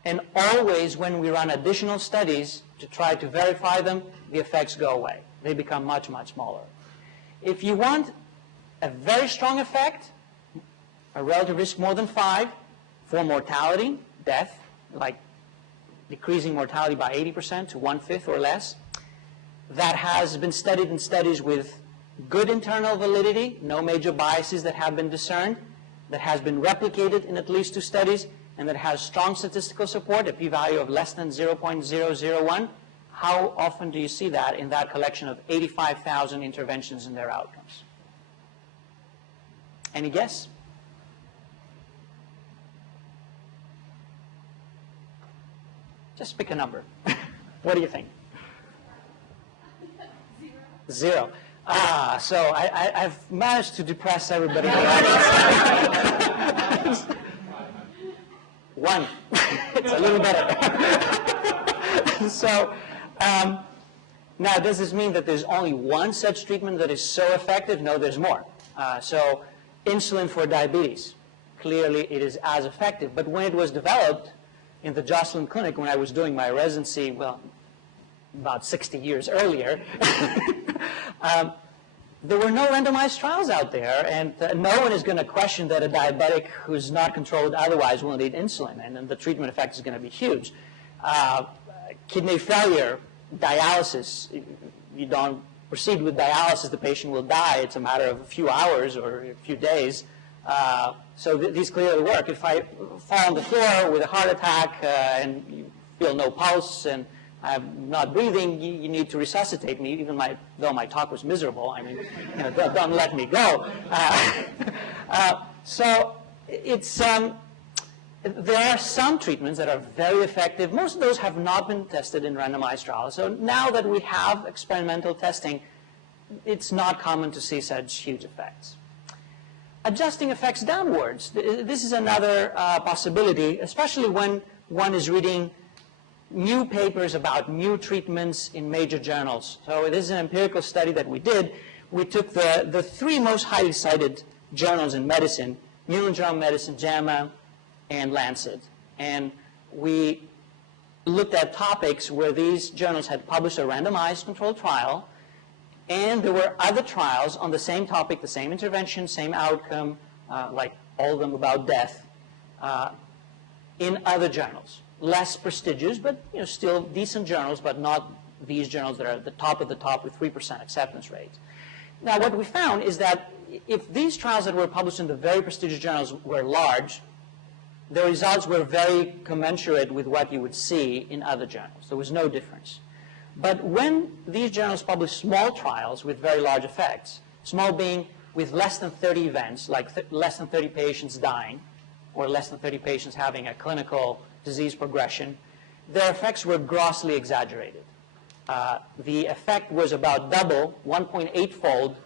And always when we run additional studies to try to verify them, the effects go away. They become much, much smaller. If you want a very strong effect, a relative risk more than 5, for mortality, death, like decreasing mortality by 80% to 1/5 or less, that has been studied in studies with good internal validity, no major biases that have been discerned, that has been replicated in at least 2 studies, and that has strong statistical support, a p-value of less than 0.001. How often do you see that in that collection of 85,000 interventions and their outcomes? Any guess? Just pick a number. What do you think? Zero. So I've managed to depress everybody. One. It's a little better. So now, does this mean that there's only one such treatment that is so effective? No, there's more. So insulin for diabetes, clearly it is as effective. But when it was developed in the Joslin Clinic, when I was doing my residency, well, about 60 years earlier, there were no randomized trials out there, and no one is going to question that a diabetic who's not controlled otherwise will need insulin, and then the treatment effect is going to be huge. Kidney failure, dialysis, you don't proceed with dialysis, the patient will die. It's a matter of a few hours or a few days. So these clearly work. If I fall on the floor with a heart attack and you feel no pulse and I'm not breathing, you need to resuscitate me, even though my talk was miserable. I mean, don't let me go. So it's, there are some treatments that are very effective. Most of those have not been tested in randomized trials. So now that we have experimental testing, it's not common to see such huge effects. Adjusting effects downwards. This is another possibility, especially when one is reading new papers about new treatments in major journals. So this is an empirical study that we did. We took the three most highly cited journals in medicine, New England Journal of Medicine, JAMA, and Lancet. And we looked at topics where these journals had published a randomized controlled trial, and there were other trials on the same topic, the same intervention, same outcome, like all of them about death, in other journals. Less prestigious, but still decent journals, but not these journals that are at the top of the top with 3% acceptance rates. Now, what we found is that if these trials that were published in the very prestigious journals were large, the results were very commensurate with what you would see in other journals. There was no difference. But when these journals publish small trials with very large effects, small being with less than 30 events, like less than 30 patients dying, or less than 30 patients having a clinical disease progression, their effects were grossly exaggerated. The effect was about double, 1.8-fold,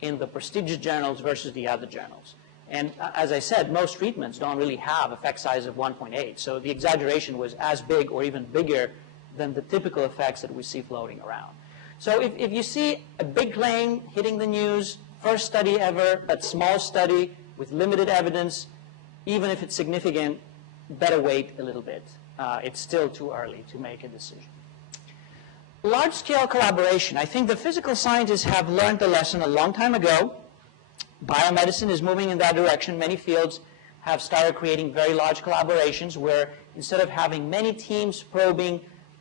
in the prestigious journals versus the other journals. And as I said, most treatments don't really have effect size of 1.8. So the exaggeration was as big or even bigger than the typical effects that we see floating around. So if you see a big claim hitting the news, first study ever, but small study with limited evidence, even if it's significant, better wait a little bit. It's still too early to make a decision. Large-scale collaboration. I think the physical scientists have learned the lesson a long time ago. Biomedicine is moving in that direction. Many fields have started creating very large collaborations where instead of having many teams probing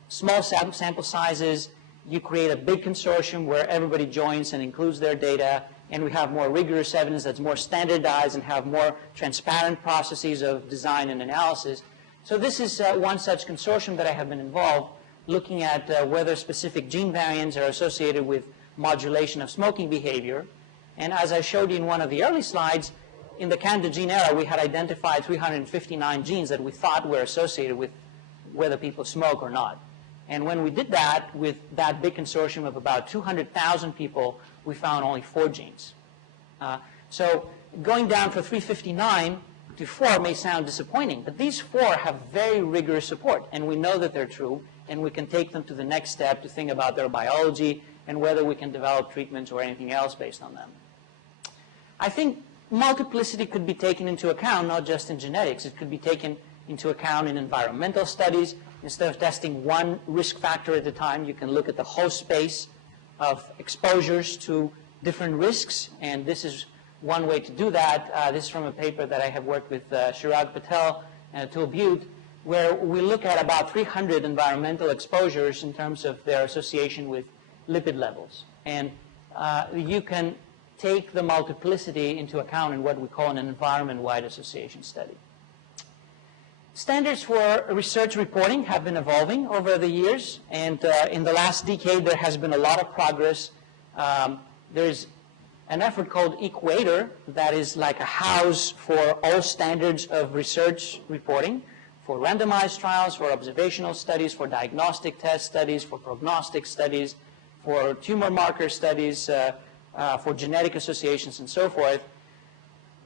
small sample sizes, you create a big consortium where everybody joins and includes their data, and we have more rigorous evidence that's more standardized and have more transparent processes of design and analysis. So this is one such consortium that I have been involved, looking at whether specific gene variants are associated with modulation of smoking behavior. And as I showed you in one of the early slides, in the Candida gene era, we had identified 359 genes that we thought were associated with whether people smoke or not. And when we did that with that big consortium of about 200,000 people, we found only 4 genes. So going down from 359 to 4 may sound disappointing, but these 4 have very rigorous support, and we know that they're true, and we can take them to the next step to think about their biology and whether we can develop treatments or anything else based on them. I think multiplicity could be taken into account, not just in genetics. It could be taken into account in environmental studies. Instead of testing one risk factor at a time, you can look at the whole space of exposures to different risks, and this is one way to do that. This is from a paper that I have worked with Chirag Patel and Atul Butte, where we look at about 300 environmental exposures in terms of their association with lipid levels. And you can take the multiplicity into account in what we call an environment-wide association study. Standards for research reporting have been evolving over the years, and in the last decade there has been a lot of progress. There's an effort called Equator that is like a house for all standards of research reporting for randomized trials, for observational studies, for diagnostic test studies, for prognostic studies, for tumor marker studies, for genetic associations, and so forth.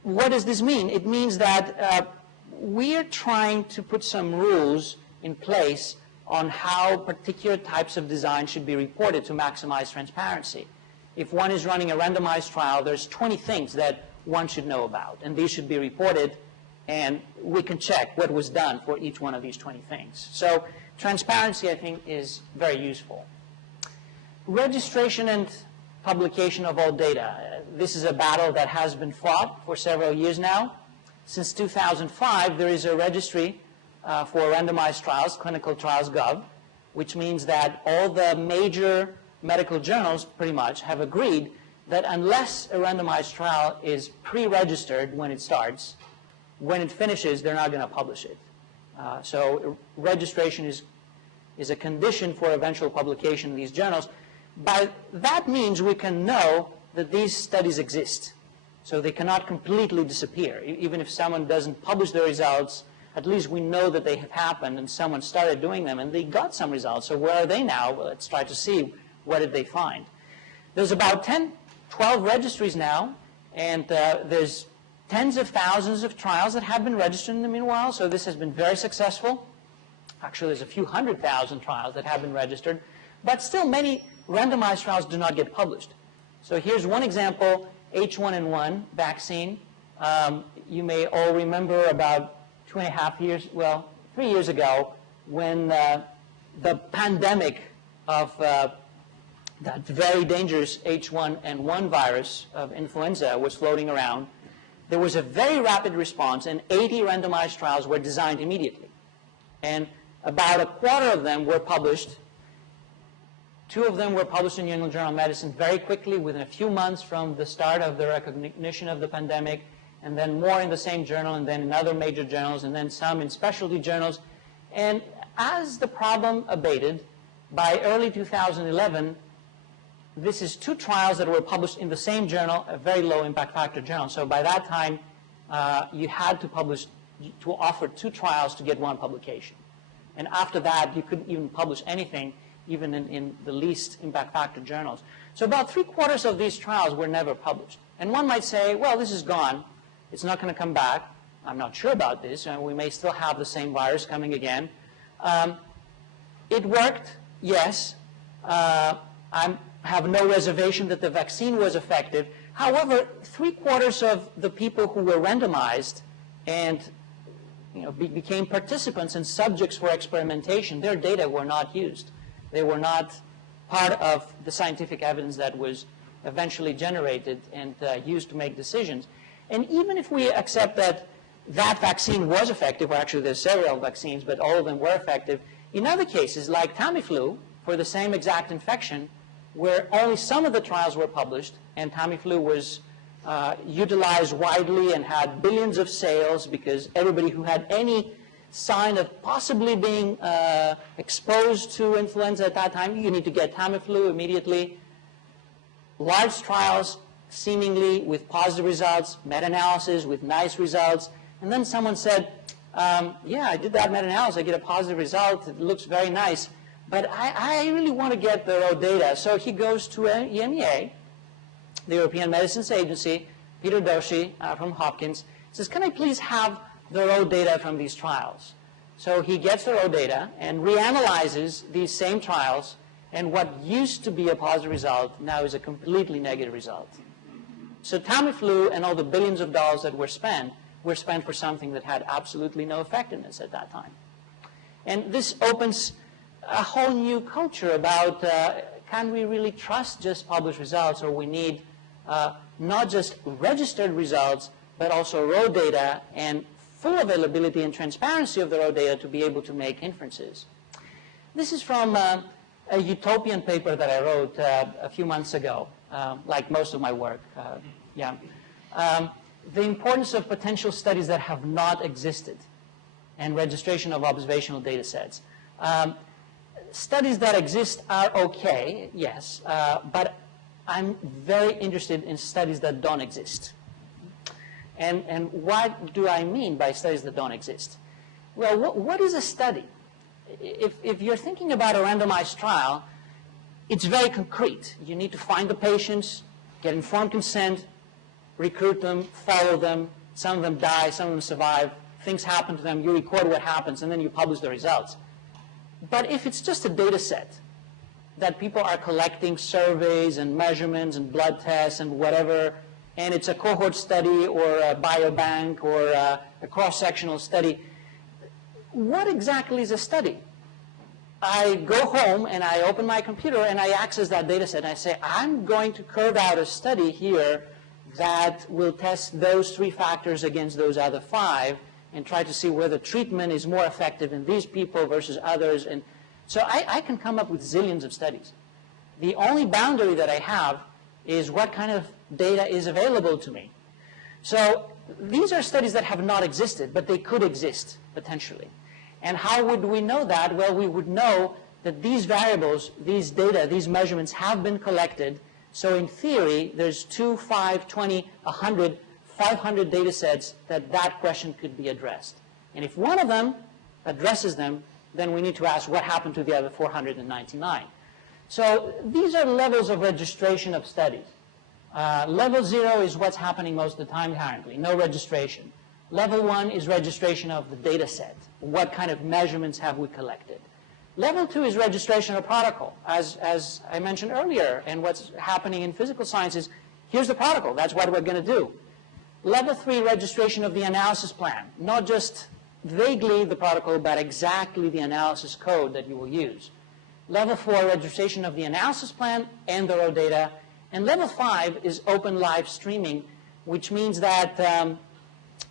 What does this mean? It means that we're trying to put some rules in place on how particular types of design should be reported to maximize transparency. If one is running a randomized trial, there's 20 things that one should know about, and these should be reported, and we can check what was done for each one of these 20 things. So transparency, I think, is very useful. Registration and publication of all data. This is a battle that has been fought for several years now. Since 2005, there is a registry for randomized trials, clinicaltrials.gov, which means that all the major medical journals pretty much have agreed that unless a randomized trial is pre-registered when it starts, when it finishes, they're not going to publish it. So registration is a condition for eventual publication in these journals. By that means we can know that these studies exist. So they cannot completely disappear. Even if someone doesn't publish the results, at least we know that they have happened and someone started doing them and they got some results. So where are they now? Well, let's try to see what did they find. There's about 10, 12 registries now, and there's tens of thousands of trials that have been registered in the meanwhile, so this has been very successful. Actually, there's a few 100,000 trials that have been registered, but still many randomized trials do not get published. So here's one example, H1N1 vaccine. You may all remember about 2.5 years, well, 3 years ago, when the pandemic of that very dangerous H1N1 virus of influenza was floating around. There was a very rapid response, and 80 randomized trials were designed immediately. And about a quarter of them were published. 2 of them were published in New England Journal of Medicine very quickly, within a few months from the start of the recognition of the pandemic, and then more in the same journal, and then in other major journals, and then some in specialty journals. And as the problem abated, by early 2011, this is 2 trials that were published in the same journal, a very low impact factor journal. So by that time, you had to offer 2 trials to get 1 publication. And after that, you couldn't even publish anything, even in the least impact factor journals. So about 3/4 of these trials were never published. And one might say, well, this is gone. It's not going to come back. I'm not sure about this. We may still have the same virus coming again. It worked, yes. I have no reservation that the vaccine was effective. However, 3/4 of the people who were randomized and became participants and subjects for experimentation, their data were not used. They were not part of the scientific evidence that was eventually generated and used to make decisions. And even if we accept that that vaccine was effective, or actually there's several vaccines, but all of them were effective, in other cases, like Tamiflu, for the same exact infection, where only some of the trials were published, and Tamiflu was utilized widely and had billions of sales because everybody who had any sign of possibly being exposed to influenza at that time, you need to get Tamiflu immediately. Large trials, seemingly with positive results, meta-analysis with nice results, and then someone said, yeah, I did that meta-analysis, I get a positive result, it looks very nice, but I really want to get the raw data. So he goes to EMEA, the European Medicines Agency, Peter Doshi from Hopkins, says, can I please have the raw data from these trials? So he gets the raw data and reanalyzes these same trials, and what used to be a positive result now is a completely negative result. So Tamiflu and all the billions of dollars that were spent for something that had absolutely no effectiveness at that time. And this opens a whole new culture about can we really trust just published results, or we need not just registered results, but also raw data and full availability and transparency of the raw data to be able to make inferences. This is from a utopian paper that I wrote a few months ago, like most of my work. The importance of potential studies that have not existed and registration of observational data sets. Studies that exist are okay, yes, but I'm very interested in studies that don't exist. And what do I mean by studies that don't exist? Well, what is a study? If you're thinking about a randomized trial, it's very concrete. You need to find the patients, get informed consent, recruit them, follow them. Some of them die, some of them survive. Things happen to them. You record what happens, and then you publish the results. But if it's just a data set that people are collecting surveys and measurements and blood tests and whatever, and it's a cohort study or a biobank or a cross-sectional study, what exactly is a study? I go home and I open my computer and I access that data set and I say, I'm going to curve out a study here that will test those 3 factors against those other 5 and try to see whether treatment is more effective in these people versus others. And so I can come up with zillions of studies. The only boundary that I have is what kind of data is available to me. So these are studies that have not existed, but they could exist potentially. And how would we know that? Well, we would know that these variables, these data, these measurements have been collected. So in theory, there's 2, 5, 20, 100, 500 data sets that question could be addressed. And if one of them addresses them, then we need to ask what happened to the other 499. So these are levels of registration of studies. Level 0 is what's happening most of the time currently, no registration. Level 1 is registration of the data set. What kind of measurements have we collected? Level 2 is registration of protocol. As I mentioned earlier, and what's happening in physical sciences, here's the protocol. That's what we're going to do. Level 3, registration of the analysis plan. Not just vaguely the protocol, but exactly the analysis code that you will use. Level 4, registration of the analysis plan and the raw data. And level 5 is open live streaming, which means that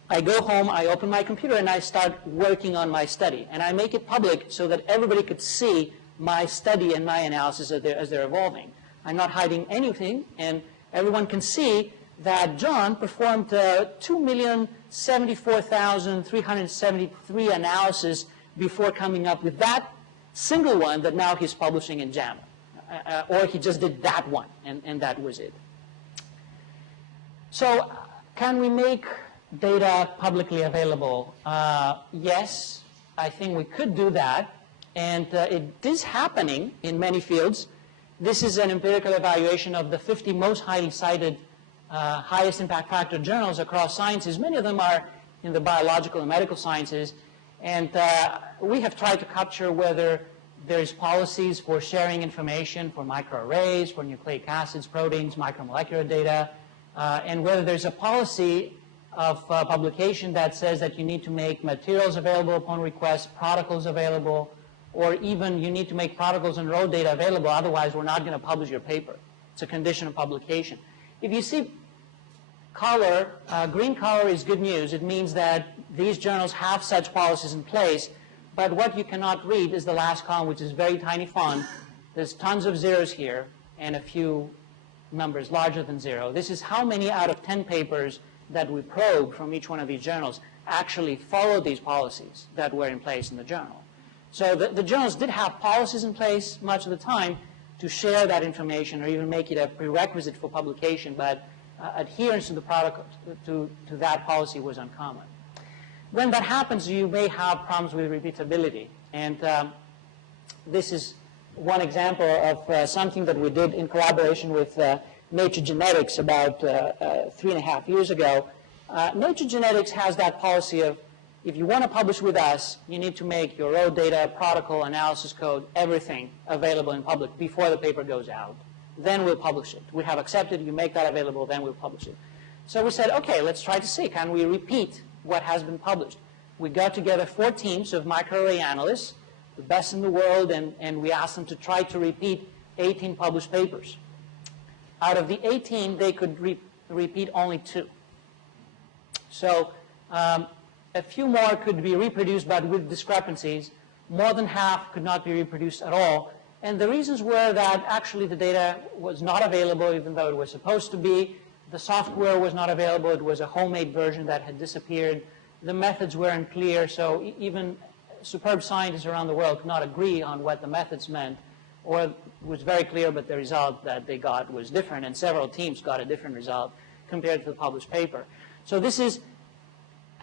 I go home, I open my computer, and I start working on my study. And I make it public so that everybody could see my study and my analysis as they're evolving. I'm not hiding anything, and everyone can see that John performed 2,074,373 analyses before coming up with that single one that now he's publishing in JAMA. Or he just did that one, and that was it. So can we make data publicly available? Yes, I think we could do that. And it is happening in many fields. This is an empirical evaluation of the 50 most highly cited, highest impact factor journals across sciences. Many of them are in the biological and medical sciences. And we have tried to capture whether there's policies for sharing information for microarrays, for nucleic acids, proteins, micromolecular data, and whether there's a policy of publication that says that you need to make materials available upon request, protocols available, or even you need to make protocols and raw data available, otherwise we're not going to publish your paper. It's a condition of publication. If you see color, green color is good news. It means that these journals have such policies in place, but what you cannot read is the last column, which is very tiny font. There's tons of zeros here and a few numbers larger than 0. This is how many out of 10 papers that we probed from each one of these journals actually followed these policies that were in place in the journal. So the journals did have policies in place much of the time to share that information or even make it a prerequisite for publication, but adherence to the protocol, to that policy was uncommon. When that happens, you may have problems with repeatability. And this is one example of something that we did in collaboration with Nature Genetics about 3.5 years ago. Nature Genetics has that policy of, if you want to publish with us, you need to make your raw data, protocol, analysis code, everything available in public before the paper goes out. Then we'll publish it. We have accepted, you make that available, then we'll publish it. So we said, okay, let's try to see, can we repeat what has been published? We got together 4 teams of microarray analysts, the best in the world, and we asked them to try to repeat 18 published papers. Out of the 18, they could repeat only 2. So a few more could be reproduced, but with discrepancies. More than half could not be reproduced at all. And the reasons were that actually the data was not available, even though it was supposed to be. The software was not available. It was a homemade version that had disappeared. The methods were unclear, so even superb scientists around the world could not agree on what the methods meant, or it was very clear, but the result that they got was different, and several teams got a different result compared to the published paper. So this is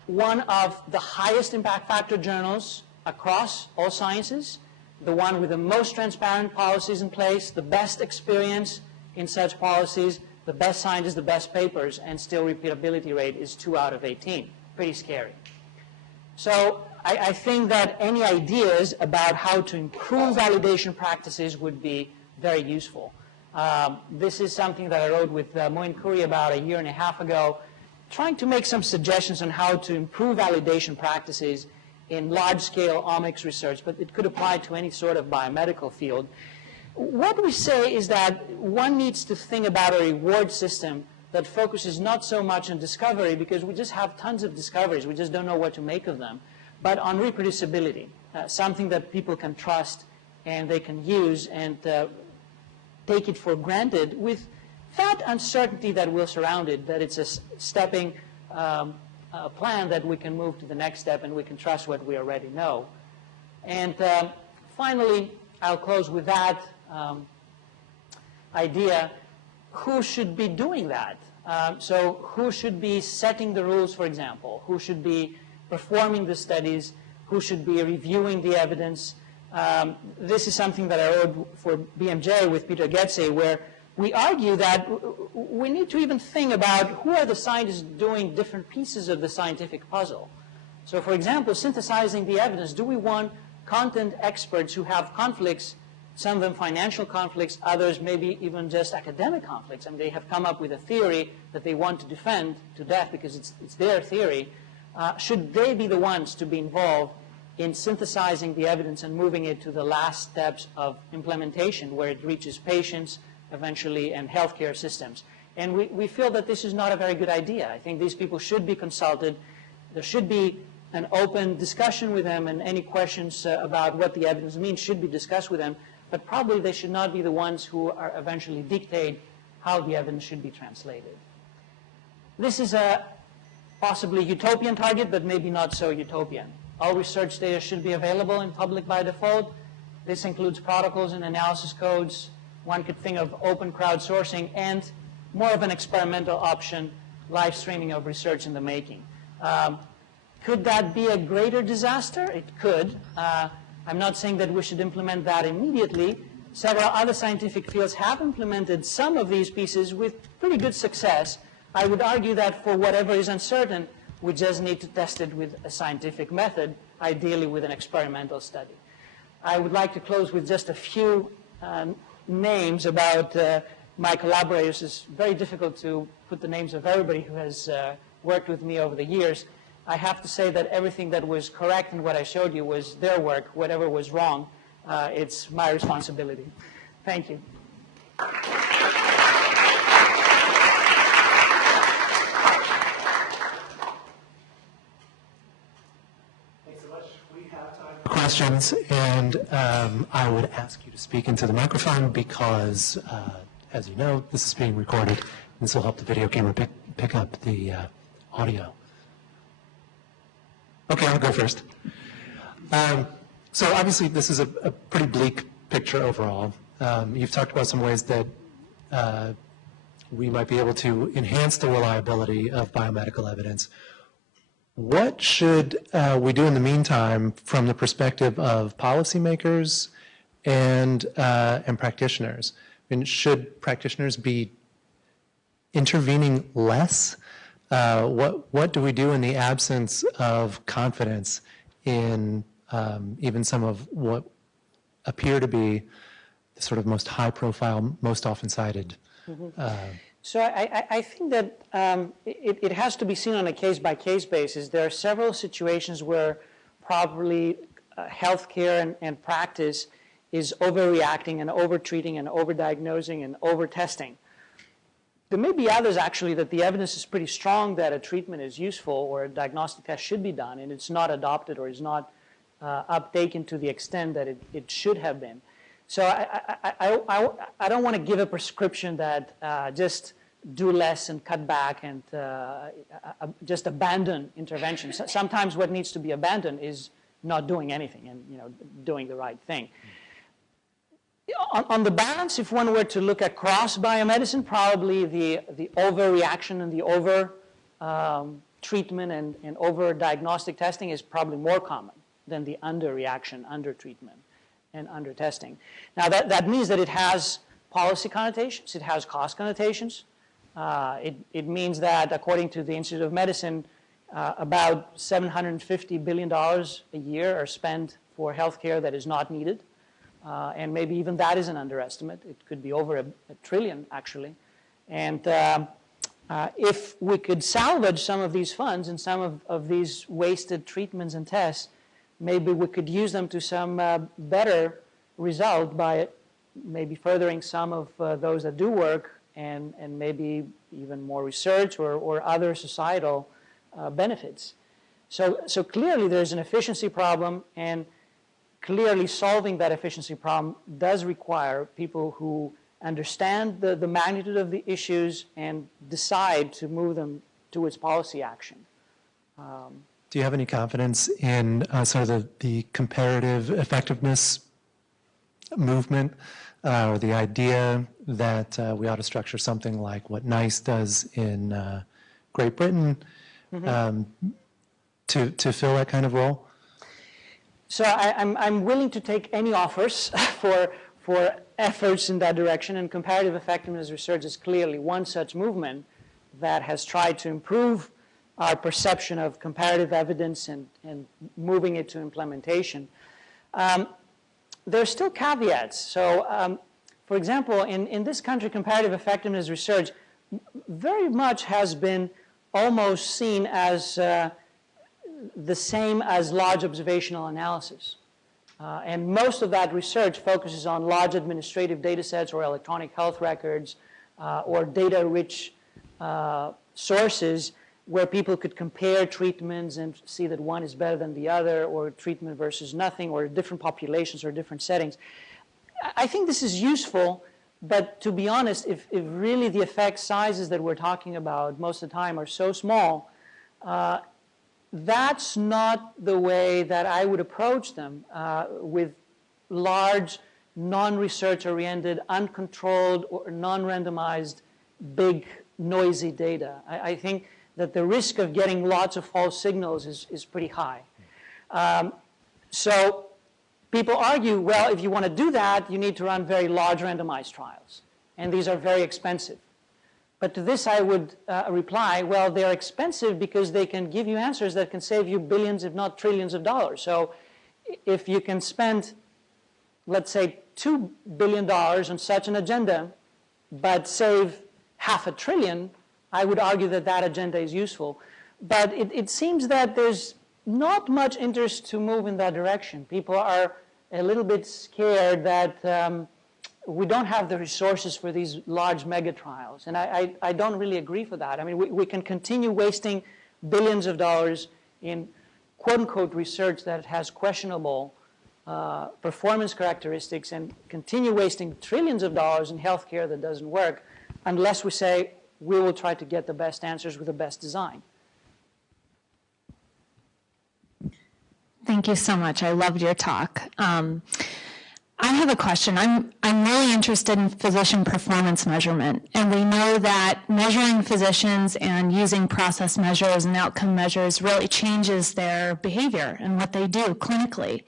one of the highest impact factor journals across all sciences, the one with the most transparent policies in place, the best experience in such policies, the best scientists, the best papers, and still repeatability rate is 2 out of 18. Pretty scary. So I think that any ideas about how to improve validation practices would be very useful. This is something that I wrote with Moin Khoury about 1.5 years ago, trying to make some suggestions on how to improve validation practices in large-scale omics research, but it could apply to any sort of biomedical field. What we say is that one needs to think about a reward system that focuses not so much on discovery, because we just have tons of discoveries, we just don't know what to make of them, but on reproducibility, something that people can trust and they can use and take it for granted with that uncertainty that will surround it, that it's a stepping plan that we can move to the next step and we can trust what we already know. And finally, I'll close with that idea. Who should be doing that? So who should be setting the rules, for example? Who should be performing the studies? Who should be reviewing the evidence? This is something that I wrote for BMJ with Peter Getze, where we argue that we need to even think about who are the scientists doing different pieces of the scientific puzzle. So for example, synthesizing the evidence, do we want content experts who have conflicts, some of them financial conflicts, others maybe even just academic conflicts, and they have come up with a theory that they want to defend to death because it's their theory. Should they be the ones to be involved in synthesizing the evidence and moving it to the last steps of implementation where it reaches patients eventually and healthcare systems? And we feel that this is not a very good idea. I think these people should be consulted. There should be an open discussion with them, and any questions about what the evidence means should be discussed with them, but probably they should not be the ones who are eventually dictate how the evidence should be translated. This is a possibly utopian target, but maybe not so utopian. All research data should be available in public by default. This includes protocols and analysis codes. One could think of open crowdsourcing and more of an experimental option, live streaming of research in the making. Could that be a greater disaster? It could. I'm not saying that we should implement that immediately. Several other scientific fields have implemented some of these pieces with pretty good success. I would argue that for whatever is uncertain, we just need to test it with a scientific method, ideally with an experimental study. I would like to close with just a few names about my collaborators. It's very difficult to put the names of everybody who has worked with me over the years. I have to say that everything that was correct in what I showed you was their work. Whatever was wrong, it's my responsibility. Thank you. Thanks so much. We have time for questions, and I would ask you to speak into the microphone because, as you know, this is being recorded. This will help the video camera pick up the audio. Okay, I'll go first. So obviously this is a pretty bleak picture overall. You've talked about some ways that we might be able to enhance the reliability of biomedical evidence. What should we do in the meantime from the perspective of policymakers and practitioners? I mean, should practitioners be intervening less? What do we do in the absence of confidence in even some of what appear to be the sort of most high-profile, most often cited? So I think that it has to be seen on a case-by-case basis. There are several situations where probably healthcare and practice is overreacting and overtreating and overdiagnosing and overtesting. There may be others, actually, that the evidence is pretty strong that a treatment is useful or a diagnostic test should be done, and it's not adopted or is not uptaken to the extent that it should have been. So I don't want to give a prescription that just do less and cut back and just abandon interventions. Sometimes what needs to be abandoned is not doing anything and doing the right thing. On the balance, if one were to look across biomedicine, probably the overreaction and the over treatment and over-diagnostic testing is probably more common than the under-reaction, under-treatment, and under-testing. Now, that means that it has policy connotations. It has cost connotations. It means that, according to the Institute of Medicine, about $750 billion a year are spent for healthcare that is not needed. And maybe even that is an underestimate. It could be over a trillion, actually. And if we could salvage some of these funds and some of these wasted treatments and tests, maybe we could use them to some better result by maybe furthering some of those that do work and maybe even more research or other societal benefits. So clearly there's an efficiency problem, and clearly solving that efficiency problem does require people who understand the magnitude of the issues and decide to move them towards policy action. Do you have any confidence in sort of the comparative effectiveness movement or the idea that we ought to structure something like what NICE does in Great Britain to fill that kind of role? So I'm willing to take any offers for efforts in that direction, and comparative effectiveness research is clearly one such movement that has tried to improve our perception of comparative evidence and moving it to implementation. There are still caveats. So, for example, in this country, comparative effectiveness research very much has been almost seen as the same as large observational analysis. And most of that research focuses on large administrative data sets or electronic health records or data-rich sources where people could compare treatments and see that one is better than the other, or treatment versus nothing, or different populations or different settings. I think this is useful, but to be honest, if really the effect sizes that we're talking about most of the time are so small, that's not the way that I would approach them with large, non-research-oriented, uncontrolled, or non-randomized, big, noisy data. I think that the risk of getting lots of false signals is pretty high. So people argue, well, if you want to do that, you need to run very large randomized trials. And these are very expensive. But to this I would reply, well, they're expensive because they can give you answers that can save you billions, if not trillions of dollars. So if you can spend, let's say, $2 billion on such an agenda, but save $500 billion, I would argue that that agenda is useful. But it seems that there's not much interest to move in that direction. People are a little bit scared that we don't have the resources for these large mega trials. And I don't really agree for that. I mean, we can continue wasting billions of dollars in quote-unquote research that has questionable performance characteristics and continue wasting trillions of dollars in healthcare that doesn't work unless we say we will try to get the best answers with the best design. Thank you so much. I loved your talk. I have a question. I'm really interested in physician performance measurement, and we know that measuring physicians and using process measures and outcome measures really changes their behavior and what they do clinically.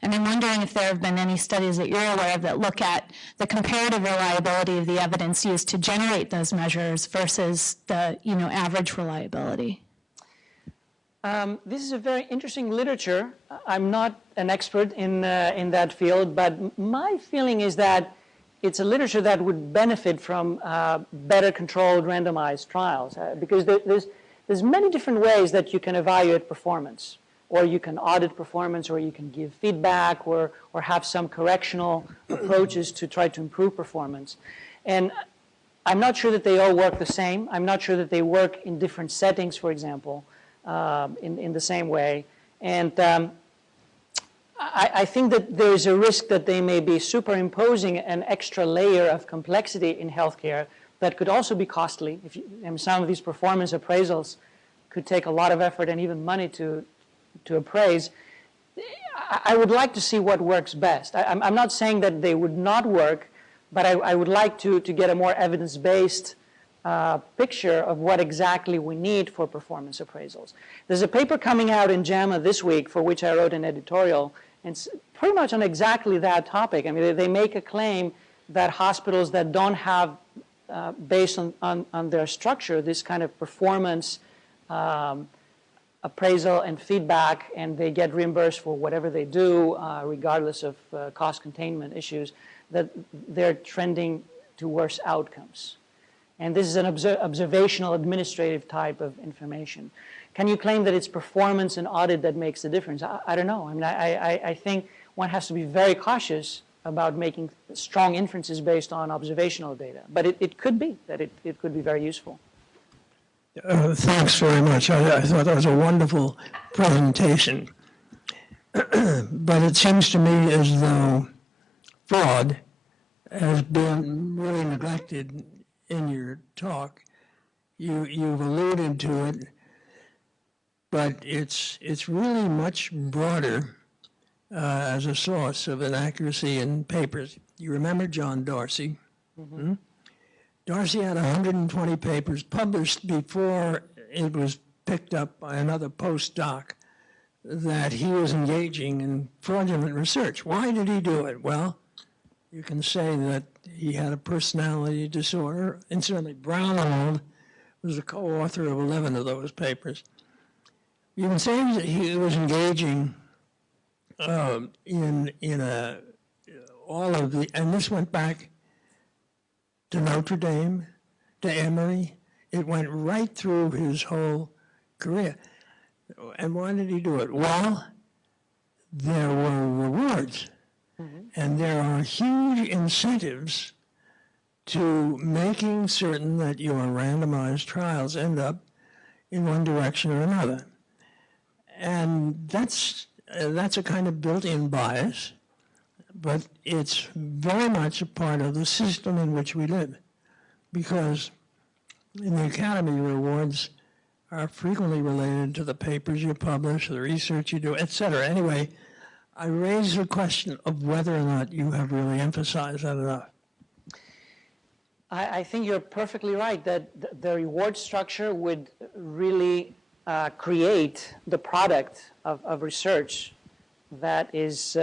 And I'm wondering if there have been any studies that you're aware of that look at the comparative reliability of the evidence used to generate those measures versus the average reliability. This is a very interesting literature. I'm not an expert in that field, but my feeling is that it's a literature that would benefit from better controlled randomized trials because there's many different ways that you can evaluate performance, or you can audit performance, or you can give feedback, or have some correctional approaches to try to improve performance. And I'm not sure that they all work the same. I'm not sure that they work in different settings, for example. In the same way. And I think that there's a risk that they may be superimposing an extra layer of complexity in healthcare that could also be costly. And some of these performance appraisals could take a lot of effort and even money to appraise. I would like to see what works best. I'm not saying that they would not work, but I would like to get a more evidence-based picture of what exactly we need for performance appraisals. There's a paper coming out in JAMA this week for which I wrote an editorial, and it's pretty much on exactly that topic. I mean, they make a claim that hospitals that don't have, based on their structure, this kind of performance appraisal and feedback, and they get reimbursed for whatever they do, regardless of cost containment issues, that they're trending to worse outcomes. And this is an observational administrative type of information. Can you claim that it's performance and audit that makes the difference? I don't know. I mean, I think one has to be very cautious about making strong inferences based on observational data. But it could be that it could be very useful. Thanks very much. I thought that was a wonderful presentation. But it seems to me as though fraud has been really neglected in your talk. You've alluded to it, but it's really much broader as a source of inaccuracy in papers. You remember John Darcy? Mm-hmm. Darcy had 120 papers published before it was picked up by another postdoc that he was engaging in fraudulent research. Why did he do it? Well, you can say that he had a personality disorder. Incidentally, Brownhold was a co-author of 11 of those papers. You can say that he was engaging in all of the, and this went back to Notre Dame, to Emory. It went right through his whole career. And why did he do it? Well, there were rewards. Mm-hmm. And there are huge incentives to making certain that your randomized trials end up in one direction or another. And that's a kind of built-in bias, but it's very much a part of the system in which we live, because in the academy, rewards are frequently related to the papers you publish, the research you do, et cetera. Anyway, I raise the question of whether or not you have really emphasized that enough. I think you're perfectly right that the reward structure would really create the product of research that is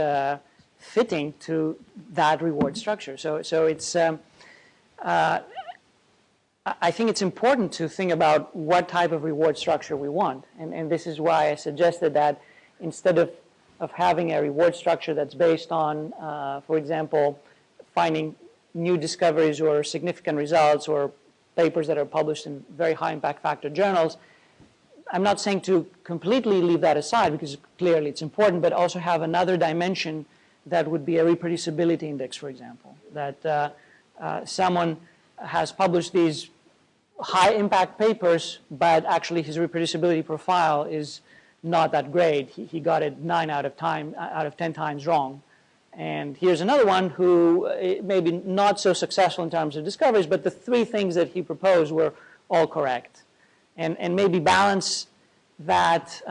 fitting to that reward structure. So it's, I think it's important to think about what type of reward structure we want. And this is why I suggested that instead of having a reward structure that's based on, for example, finding new discoveries or significant results or papers that are published in very high impact factor journals, I'm not saying to completely leave that aside, because clearly it's important, but also have another dimension that would be a reproducibility index, for example, that someone has published these high impact papers, but actually his reproducibility profile is not that great. He got it 9 out of 10 times wrong. And here's another one who maybe not so successful in terms of discoveries, but the 3 things that he proposed were all correct. And maybe balance that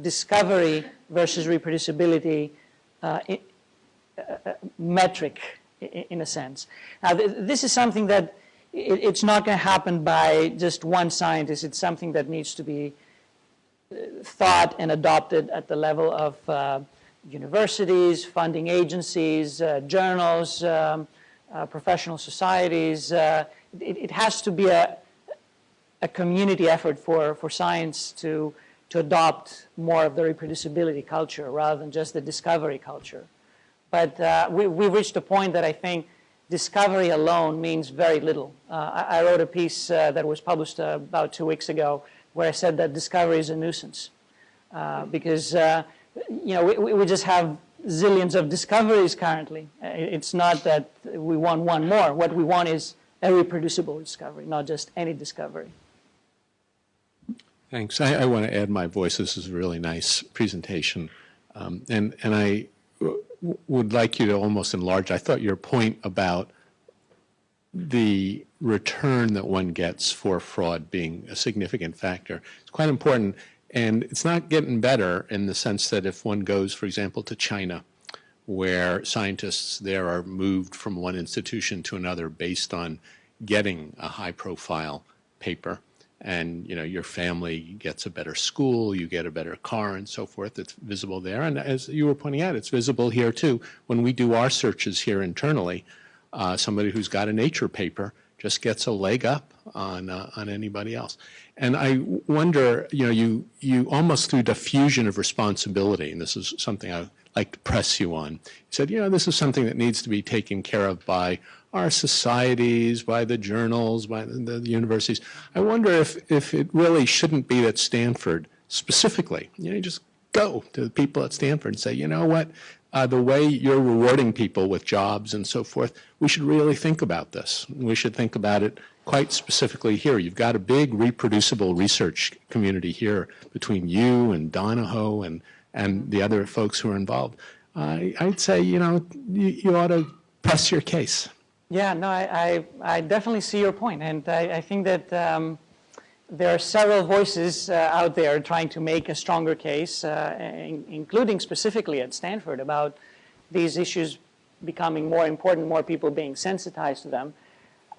discovery versus reproducibility metric in a sense. Now, this is something that it's not going to happen by just one scientist. It's something that needs to be thought and adopted at the level of universities, funding agencies, journals, professional societies. It has to be a community effort for science to adopt more of the reproducibility culture rather than just the discovery culture. But we've reached a point that I think discovery alone means very little. I wrote a piece that was published about 2 weeks ago where I said that discovery is a nuisance because we just have zillions of discoveries currently. It's not that we want one more. What we want is a reproducible discovery, not just any discovery. Thanks. I want to add my voice. This is a really nice presentation. And I would like you to almost enlarge. I thought your point about the return that one gets for fraud being a significant factor is quite important. And it's not getting better in the sense that if one goes, for example, to China, where scientists there are moved from one institution to another based on getting a high-profile paper, and your family gets a better school, you get a better car, and so forth. It's visible there, and as you were pointing out, it's visible here too. When we do our searches here internally, somebody who's got a Nature paper just gets a leg up on anybody else. And I wonder, you almost through diffusion of responsibility, and this is something I like to press you on. You said, this is something that needs to be taken care of by our societies, by the journals, by the universities. I wonder if it really shouldn't be that Stanford specifically, you just go to the people at Stanford and say, you know what, the way you're rewarding people with jobs and so forth, we should really think about this. We should think about it quite specifically here. You've got a big reproducible research community here between you and Donahoe and the other folks who are involved. I'd say, you ought to press your case. Yeah, no, I definitely see your point, and I think that there are several voices out there trying to make a stronger case, including specifically at Stanford, about these issues becoming more important, more people being sensitized to them.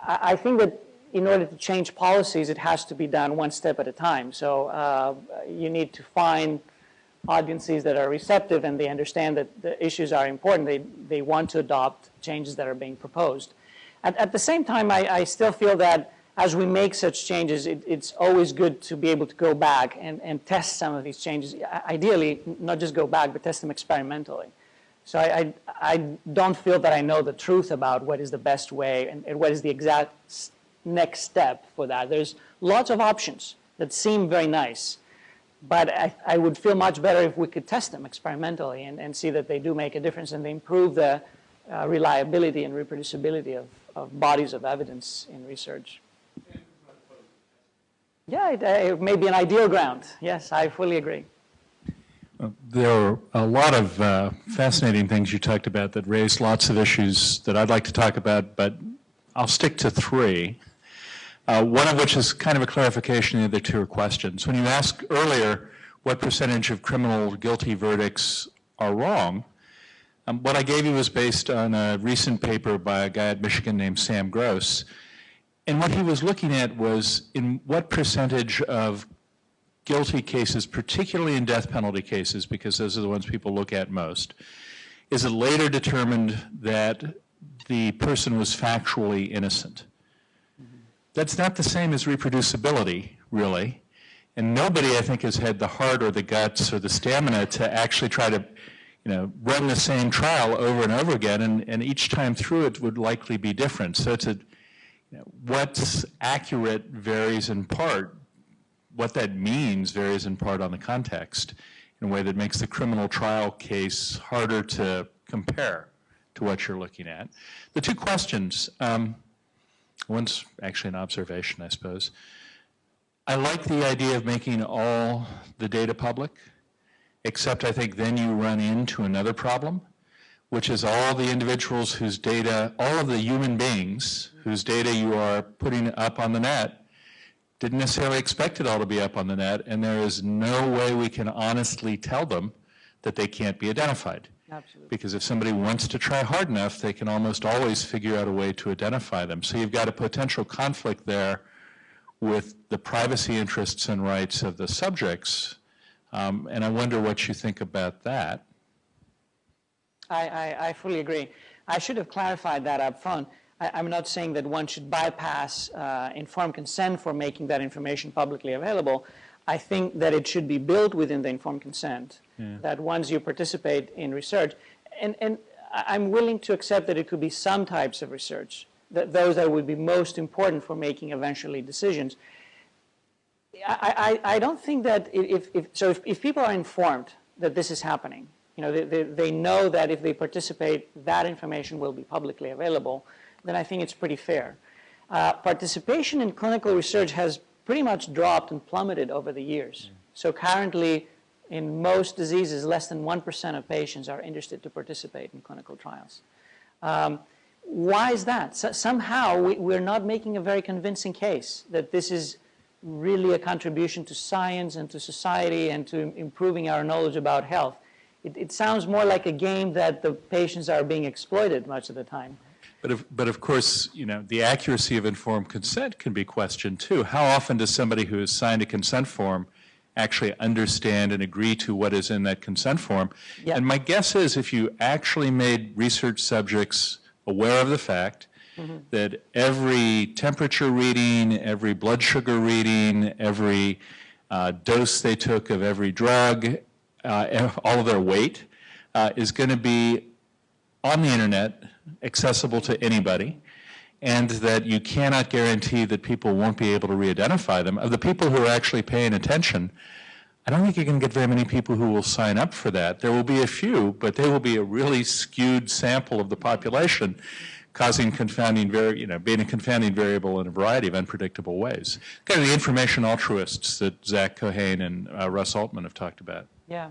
I think that in order to change policies, it has to be done one step at a time. So you need to find audiences that are receptive and they understand that the issues are important. They want to adopt changes that are being proposed. At the same time, I still feel that as we make such changes, it's always good to be able to go back and test some of these changes. Ideally, not just go back, but test them experimentally. So I don't feel that I know the truth about what is the best way and what is the exact next step for that. There's lots of options that seem very nice, but I would feel much better if we could test them experimentally and see that they do make a difference and they improve the reliability and reproducibility of bodies of evidence in research. Yeah, it may be an ideal ground. Yes, I fully agree. There are a lot of fascinating things you talked about that raised lots of issues that I'd like to talk about, but I'll stick to three. One of which is kind of a clarification, the other two are questions. When you asked earlier what percentage of criminal guilty verdicts are wrong, what I gave you was based on a recent paper by a guy at Michigan named Sam Gross. And what he was looking at was in what percentage of guilty cases, particularly in death penalty cases, because those are the ones people look at most, is it later determined that the person was factually innocent. That's not the same as reproducibility, really. And nobody, I think, has had the heart or the guts or the stamina to actually try to run the same trial over and over again, and each time through it would likely be different. So it's what's accurate varies in part. What that means varies in part on the context in a way that makes the criminal trial case harder to compare to what you're looking at. The two questions, one's actually an observation, I suppose. I like the idea of making all the data public, except I think then you run into another problem, which is all the individuals whose data, all of the human beings whose data you are putting up on the net didn't necessarily expect it all to be up on the net, and there is no way we can honestly tell them that they can't be identified. Absolutely. Because if somebody wants to try hard enough, they can almost always figure out a way to identify them. So you've got a potential conflict there with the privacy interests and rights of the subjects, and I wonder what you think about that. I fully agree. I should have clarified that up front. I'm not saying that one should bypass informed consent for making that information publicly available. I think that it should be built within the informed consent, that once you participate in research, and I'm willing to accept that it could be some types of research, those that would be most important for making eventually decisions. I don't think that if people are informed that this is happening, they know that if they participate, that information will be publicly available, then I think it's pretty fair. Participation in clinical research has pretty much dropped and plummeted over the years. So currently, in most diseases, less than 1% of patients are interested to participate in clinical trials. Why is that? Somehow, we're not making a very convincing case that this is really a contribution to science and to society and to improving our knowledge about health. It sounds more like a game that the patients are being exploited much of the time. But of course, the accuracy of informed consent can be questioned too. How often does somebody who has signed a consent form actually understand and agree to what is in that consent form? Yeah. And my guess is if you actually made research subjects aware of the fact that every temperature reading, every blood sugar reading, every dose they took of every drug, all of their weight is going to be on the internet, accessible to anybody, and that you cannot guarantee that people won't be able to re-identify them. Of the people who are actually paying attention, I don't think you're going to get very many people who will sign up for that. There will be a few, but they will be a really skewed sample of the population, causing being a confounding variable in a variety of unpredictable ways. Kind of the information altruists that Zach Cohane and Russ Altman have talked about. Yeah.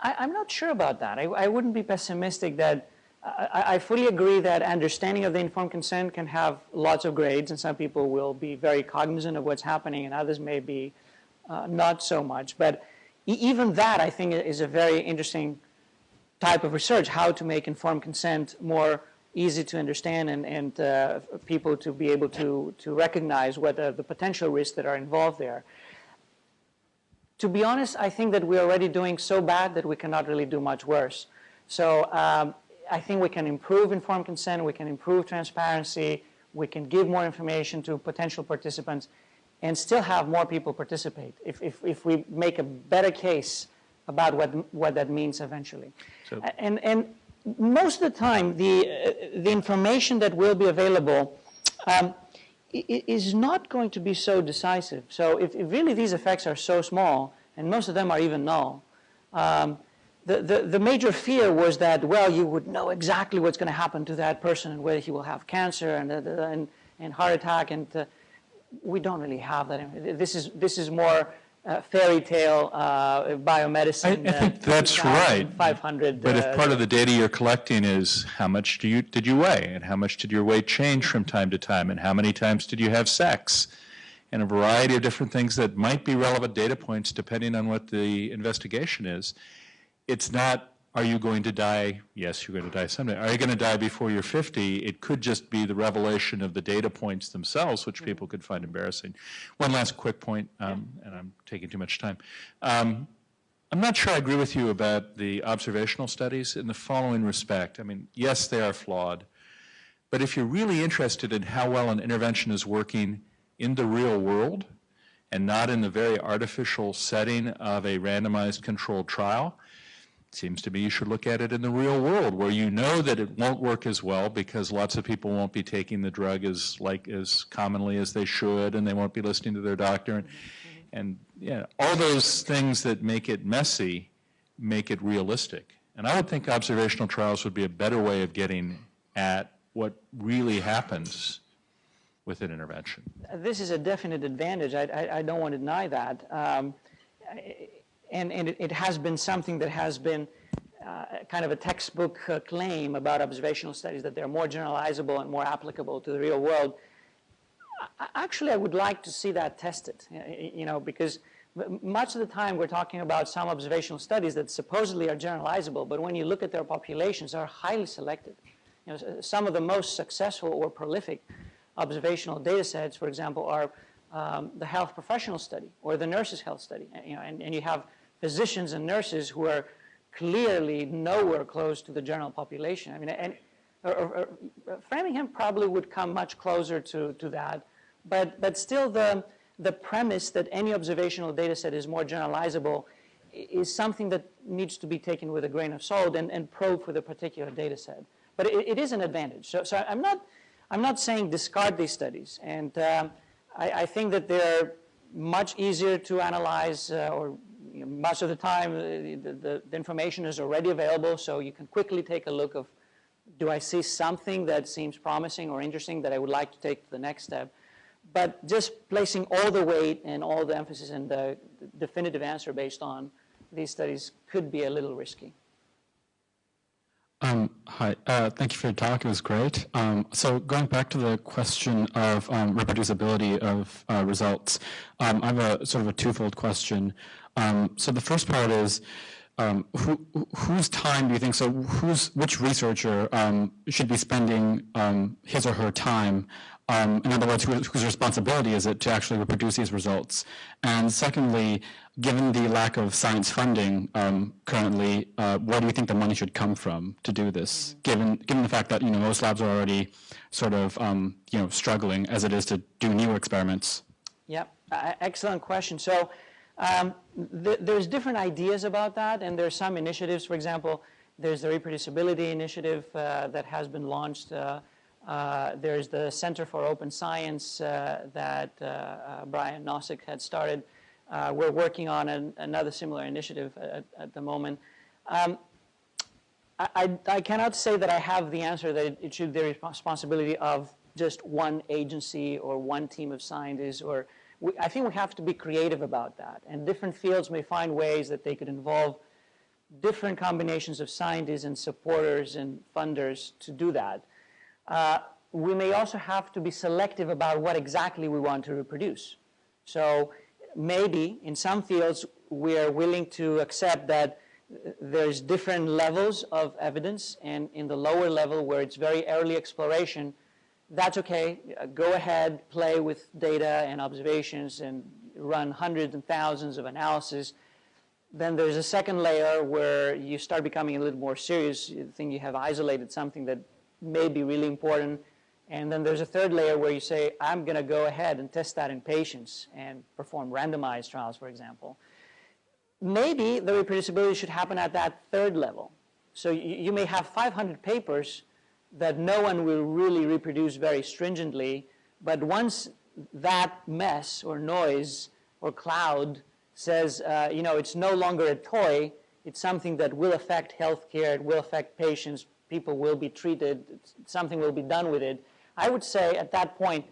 I'm not sure about that. I wouldn't be pessimistic that I fully agree that understanding of the informed consent can have lots of grades, and some people will be very cognizant of what's happening, and others may be not so much. But even that, I think, is a very interesting type of research, how to make informed consent more easy to understand and people to be able to recognize what the potential risks that are involved there. To be honest, I think that we're already doing so bad that we cannot really do much worse. So I think we can improve informed consent, we can improve transparency, we can give more information to potential participants, and still have more people participate if we make a better case about what that means eventually. So, and most of the time, the information that will be available is not going to be so decisive. So if really these effects are so small, and most of them are even null, the major fear was that, well, you would know exactly what's going to happen to that person and whether he will have cancer and heart attack, and we don't really have that. This is more fairy tale biomedicine. I think that's right. 500. But if part of the data you're collecting is how much did you weigh, and how much did your weight change from time to time, and how many times did you have sex, and a variety of different things that might be relevant data points depending on what the investigation is. It's not, are you going to die? Yes, you're going to die someday. Are you going to die before you're 50? It could just be the revelation of the data points themselves, which people could find embarrassing. One last quick point, and I'm taking too much time. I'm not sure I agree with you about the observational studies in the following respect. I mean, yes, they are flawed, but if you're really interested in how well an intervention is working in the real world and not in the very artificial setting of a randomized controlled trial, it seems to me you should look at it in the real world, where you know that it won't work as well because lots of people won't be taking the drug as commonly as they should, and they won't be listening to their doctor, and all those things that make it messy make it realistic. And I would think observational trials would be a better way of getting at what really happens with an intervention. This is a definite advantage. I don't want to deny that. And it has been something that has been kind of a textbook claim about observational studies, that they're more generalizable and more applicable to the real world. Actually, I would like to see that tested, because much of the time we're talking about some observational studies that supposedly are generalizable, but when you look at their populations, they're highly selected. Some of the most successful or prolific observational data sets, for example, are the health professional study or the nurses' health study. And you have physicians and nurses who are clearly nowhere close to the general population. I mean, Framingham probably would come much closer to that, but still the premise that any observational data set is more generalizable is something that needs to be taken with a grain of salt and probed for the particular data set. But it is an advantage. So I'm not saying discard these studies, and I think that they're much easier to analyze, or much of the time the information is already available, so you can quickly take a look of, do I see something that seems promising or interesting that I would like to take to the next step? But just placing all the weight and all the emphasis and the definitive answer based on these studies could be a little risky. Hi, thank you for your talk. It was great. So going back to the question of reproducibility of results, I have a sort of a twofold question. So the first part is, whose time do you think, so which researcher should be spending his or her time? In other words, whose responsibility is it to actually reproduce these results? And secondly, given the lack of science funding currently, where do you think the money should come from to do this? Given the fact that most labs are already sort of struggling as it is to do new experiments. Yep, excellent question. So there's different ideas about that, and there's some initiatives. For example, there's the Reproducibility Initiative that has been launched. There's the Center for Open Science that Brian Nozick had started. We're working on another similar initiative at the moment. I cannot say that I have the answer that it should be the responsibility of just one agency or one team of scientists. I think we have to be creative about that. And different fields may find ways that they could involve different combinations of scientists and supporters and funders to do that. We may also have to be selective about what exactly we want to reproduce. So maybe in some fields we are willing to accept that there's different levels of evidence, and in the lower level where it's very early exploration, that's okay. Go ahead, play with data and observations and run hundreds and thousands of analyses. Then there's a second layer where you start becoming a little more serious. You think you have isolated something that may be really important. And then there's a third layer where you say, I'm going to go ahead and test that in patients and perform randomized trials, for example. Maybe the reproducibility should happen at that third level. So you may have 500 papers that no one will really reproduce very stringently, but once that mess or noise or cloud says, it's no longer a toy, it's something that will affect healthcare, it will affect patients, people will be treated, something will be done with it, I would say at that point,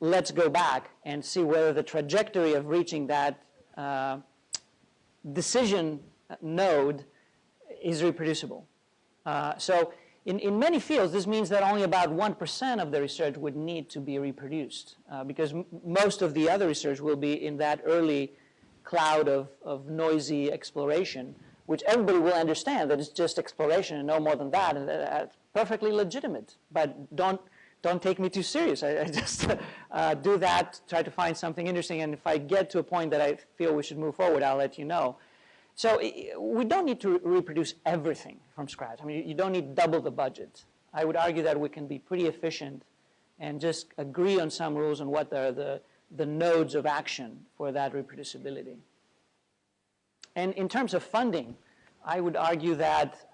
let's go back and see whether the trajectory of reaching that decision node is reproducible. So in many fields, this means that only about 1% of the research would need to be reproduced because most of the other research will be in that early cloud of noisy exploration, which everybody will understand that it's just exploration and no more than that, and that's perfectly legitimate. But don't take me too serious. I just do that, try to find something interesting, and if I get to a point that I feel we should move forward, I'll let you know. So we don't need to reproduce everything from scratch. I mean, you don't need double the budget. I would argue that we can be pretty efficient and just agree on some rules on what are the nodes of action for that reproducibility. And in terms of funding, I would argue that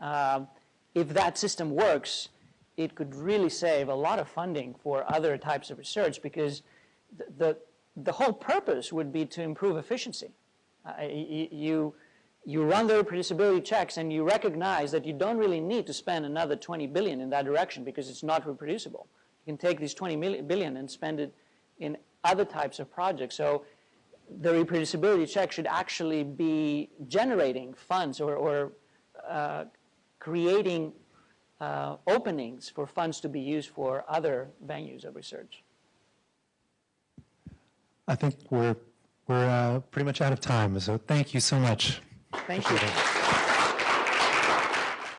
if that system works, it could really save a lot of funding for other types of research because the whole purpose would be to improve efficiency. You run the reproducibility checks and you recognize that you don't really need to spend another 20 billion in that direction because it's not reproducible. You can take these 20 billion and spend it in other types of projects. So the reproducibility check should actually be generating funds or creating openings for funds to be used for other venues of research. I think we're pretty much out of time, so thank you so much. Thank you.